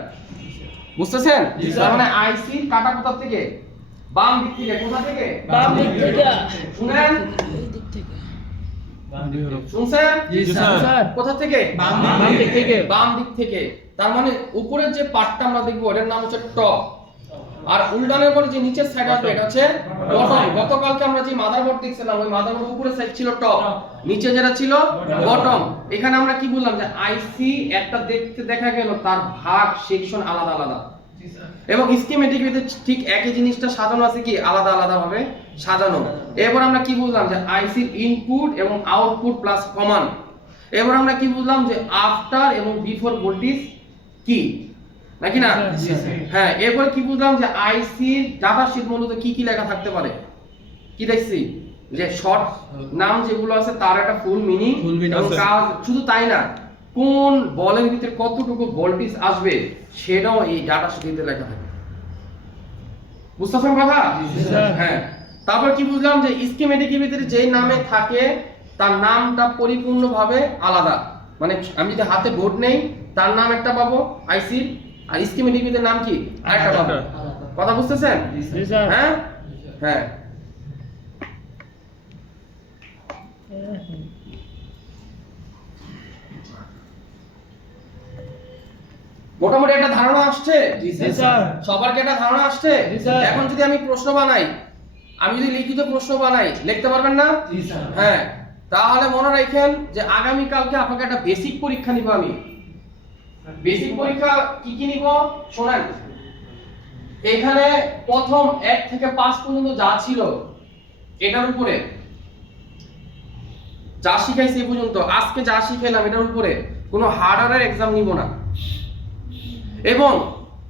বুঝতেছেন? তার মানে আইসি কাটা কোথা থেকে? বাম দিক থেকে। কোথা থেকে? বাম দিক থেকে। শুনেন, এই দিক থেকে। শুনছেন? জি স্যার। কোথা থেকে? বাম দিক থেকে। বাম দিক থেকে। তার মানে উপরের যে পার্টটা আমরা দেখবো এটার নাম হচ্ছে টপ, আর উল্টানোর পরে যে নিচের সাইড আসবে এটা হচ্ছে বটম। গতকালকে আমরা যে মাদারবোর্ড দেখছিলাম ওই মাদারবোর্ড উপরের সাইড ছিল টপ, নিচে যেটা ছিল বটম। এখানে আমরা কি বললাম যে আইসি একটা দেখতে দেখা গেল তার ভাগ সেকশন আলাদা আলাদা, এবং স্কিমেটিক ভিতরে ঠিক একই জিনিসটা সাজানো আছে কি আলাদা আলাদা ভাবে সাজানো। এরপর আমরা কি বুঝলাম যে আইসির ইনপুট এবং আউটপুট প্লাস কমান্ড। এরপর আমরা কি বুঝলাম যে আফটার এবং বিফোর ভোল্টেজ কি, নাকি না? হ্যাঁ, এরপর কি বুঝলাম যে আইসির ডাটা শিট মূলত কি কি লেখা থাকতে পারে। কি দেখছি যে শর্ট নাম যেগুলো আছে তার একটা ফুল মিনিং এবং কাজ। শুধু তাই না, কোন বলের ভিতরে কতটুকু ভোল্টেজ আসবে সেটাও এই ডাটা শিটে লেখা থাকে। বুঝতেছেন কথা? হ্যাঁ। তারপর কি বুঝলাম যে স্কিমেটিকের ভিতরে যে নামে থাকে তার নামটা পরিপূর্ণভাবে আলাদা। মানে আমি যদি হাতে বোর্ড নেই তার নাম একটা পাবো আইসির, আর স্কিমেটিক ভিতরে নাম কি আরেকটা পাবো। কথা বুঝতেছেন? জি স্যার। হ্যাঁ হ্যাঁ। মোটামুটি একটা ধারণা আসছে? জি স্যার। সবার কি একটা ধারণা আসছে? জি স্যার। এখন যদি আমি প্রশ্ন বানাই, আমি যদি লিখিত প্রশ্ন বানাই, লিখতে পারবেন না? জি স্যার। হ্যাঁ, তাহলে মনে রাখেন যে আগামী কালকে আপনাকে একটা বেসিক পরীক্ষা নিব আমি। বেসিক পরীক্ষা কি কি নিব শুনেন। এখানে প্রথম 1 থেকে 5 পর্যন্ত যা ছিল এটার উপরে যা শিখাইছি এই পর্যন্ত, আজকে যা শিখাইলাম এটার উপরে কোনো হার্ডওয়্যারের এক্সাম নিব না। এবং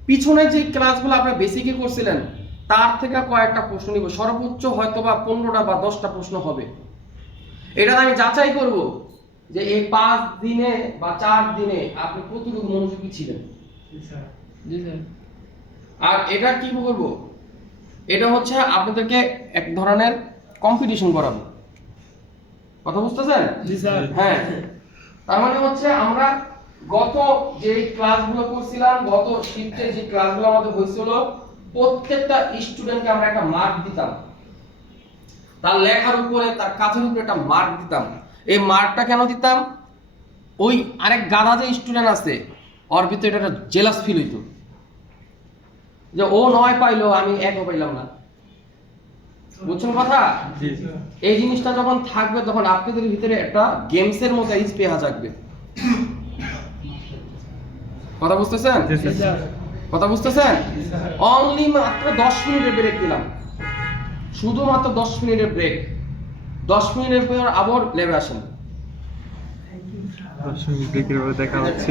পিছনের যে ক্লাসগুলো আপনারা বেসিকে করছিলেন তার থেকে কয়েকটা প্রশ্ন নিব, সর্বোচ্চ হয়তোবা 15টা বা 10টা প্রশ্ন হবে। এটা আমি যাচাই করব যে এই 5 দিনে বা 4 দিনে আপনি কতটুকু মনোযোগী ছিলেন। জি স্যার। আর এটা কি করব, এটা হচ্ছে আপনাদেরকে এক ধরনের কম্পিটিশন করাবো। কথা বুঝতেছেন? জি স্যার। হ্যাঁ, তার মানে হচ্ছে আমরা গত যে ক্লাসগুলো করছিলাম, গত শিফটে যে ক্লাসগুলো আমাদের হয়েছিল, প্রত্যেকটা স্টুডেন্টকে আমরা একটা মার্ক দিতাম, তার লেখার উপরে তার কাজের উপরে একটা মার্ক দিতাম। এই মার্কটা কেন দিতাম? ওই আরেক গাধা যে স্টুডেন্ট আছে ওর ভিতরে একটা জেলাস ফিল হইতো যে ও 9 পাইলো, আমি 1ও পাইলাম না। বুঝছেন কথা? জি এই জিনিসটা যখন থাকবে তখন আপনাদের ভিতরে একটা গেমসের মতো স্পৃহা জাগবে। কথা বুঝতেছেন? জি জি স্যার। কথা বুঝতেছেন? অনলি মাত্র 10 মিনিটের ব্রেক দিলাম, শুধুমাত্র 10 মিনিটের ব্রেক। 10 মিনিটের পর আবার লেবে আসেন। 10 মিনিট ব্রেকের পরে দেখা হচ্ছে।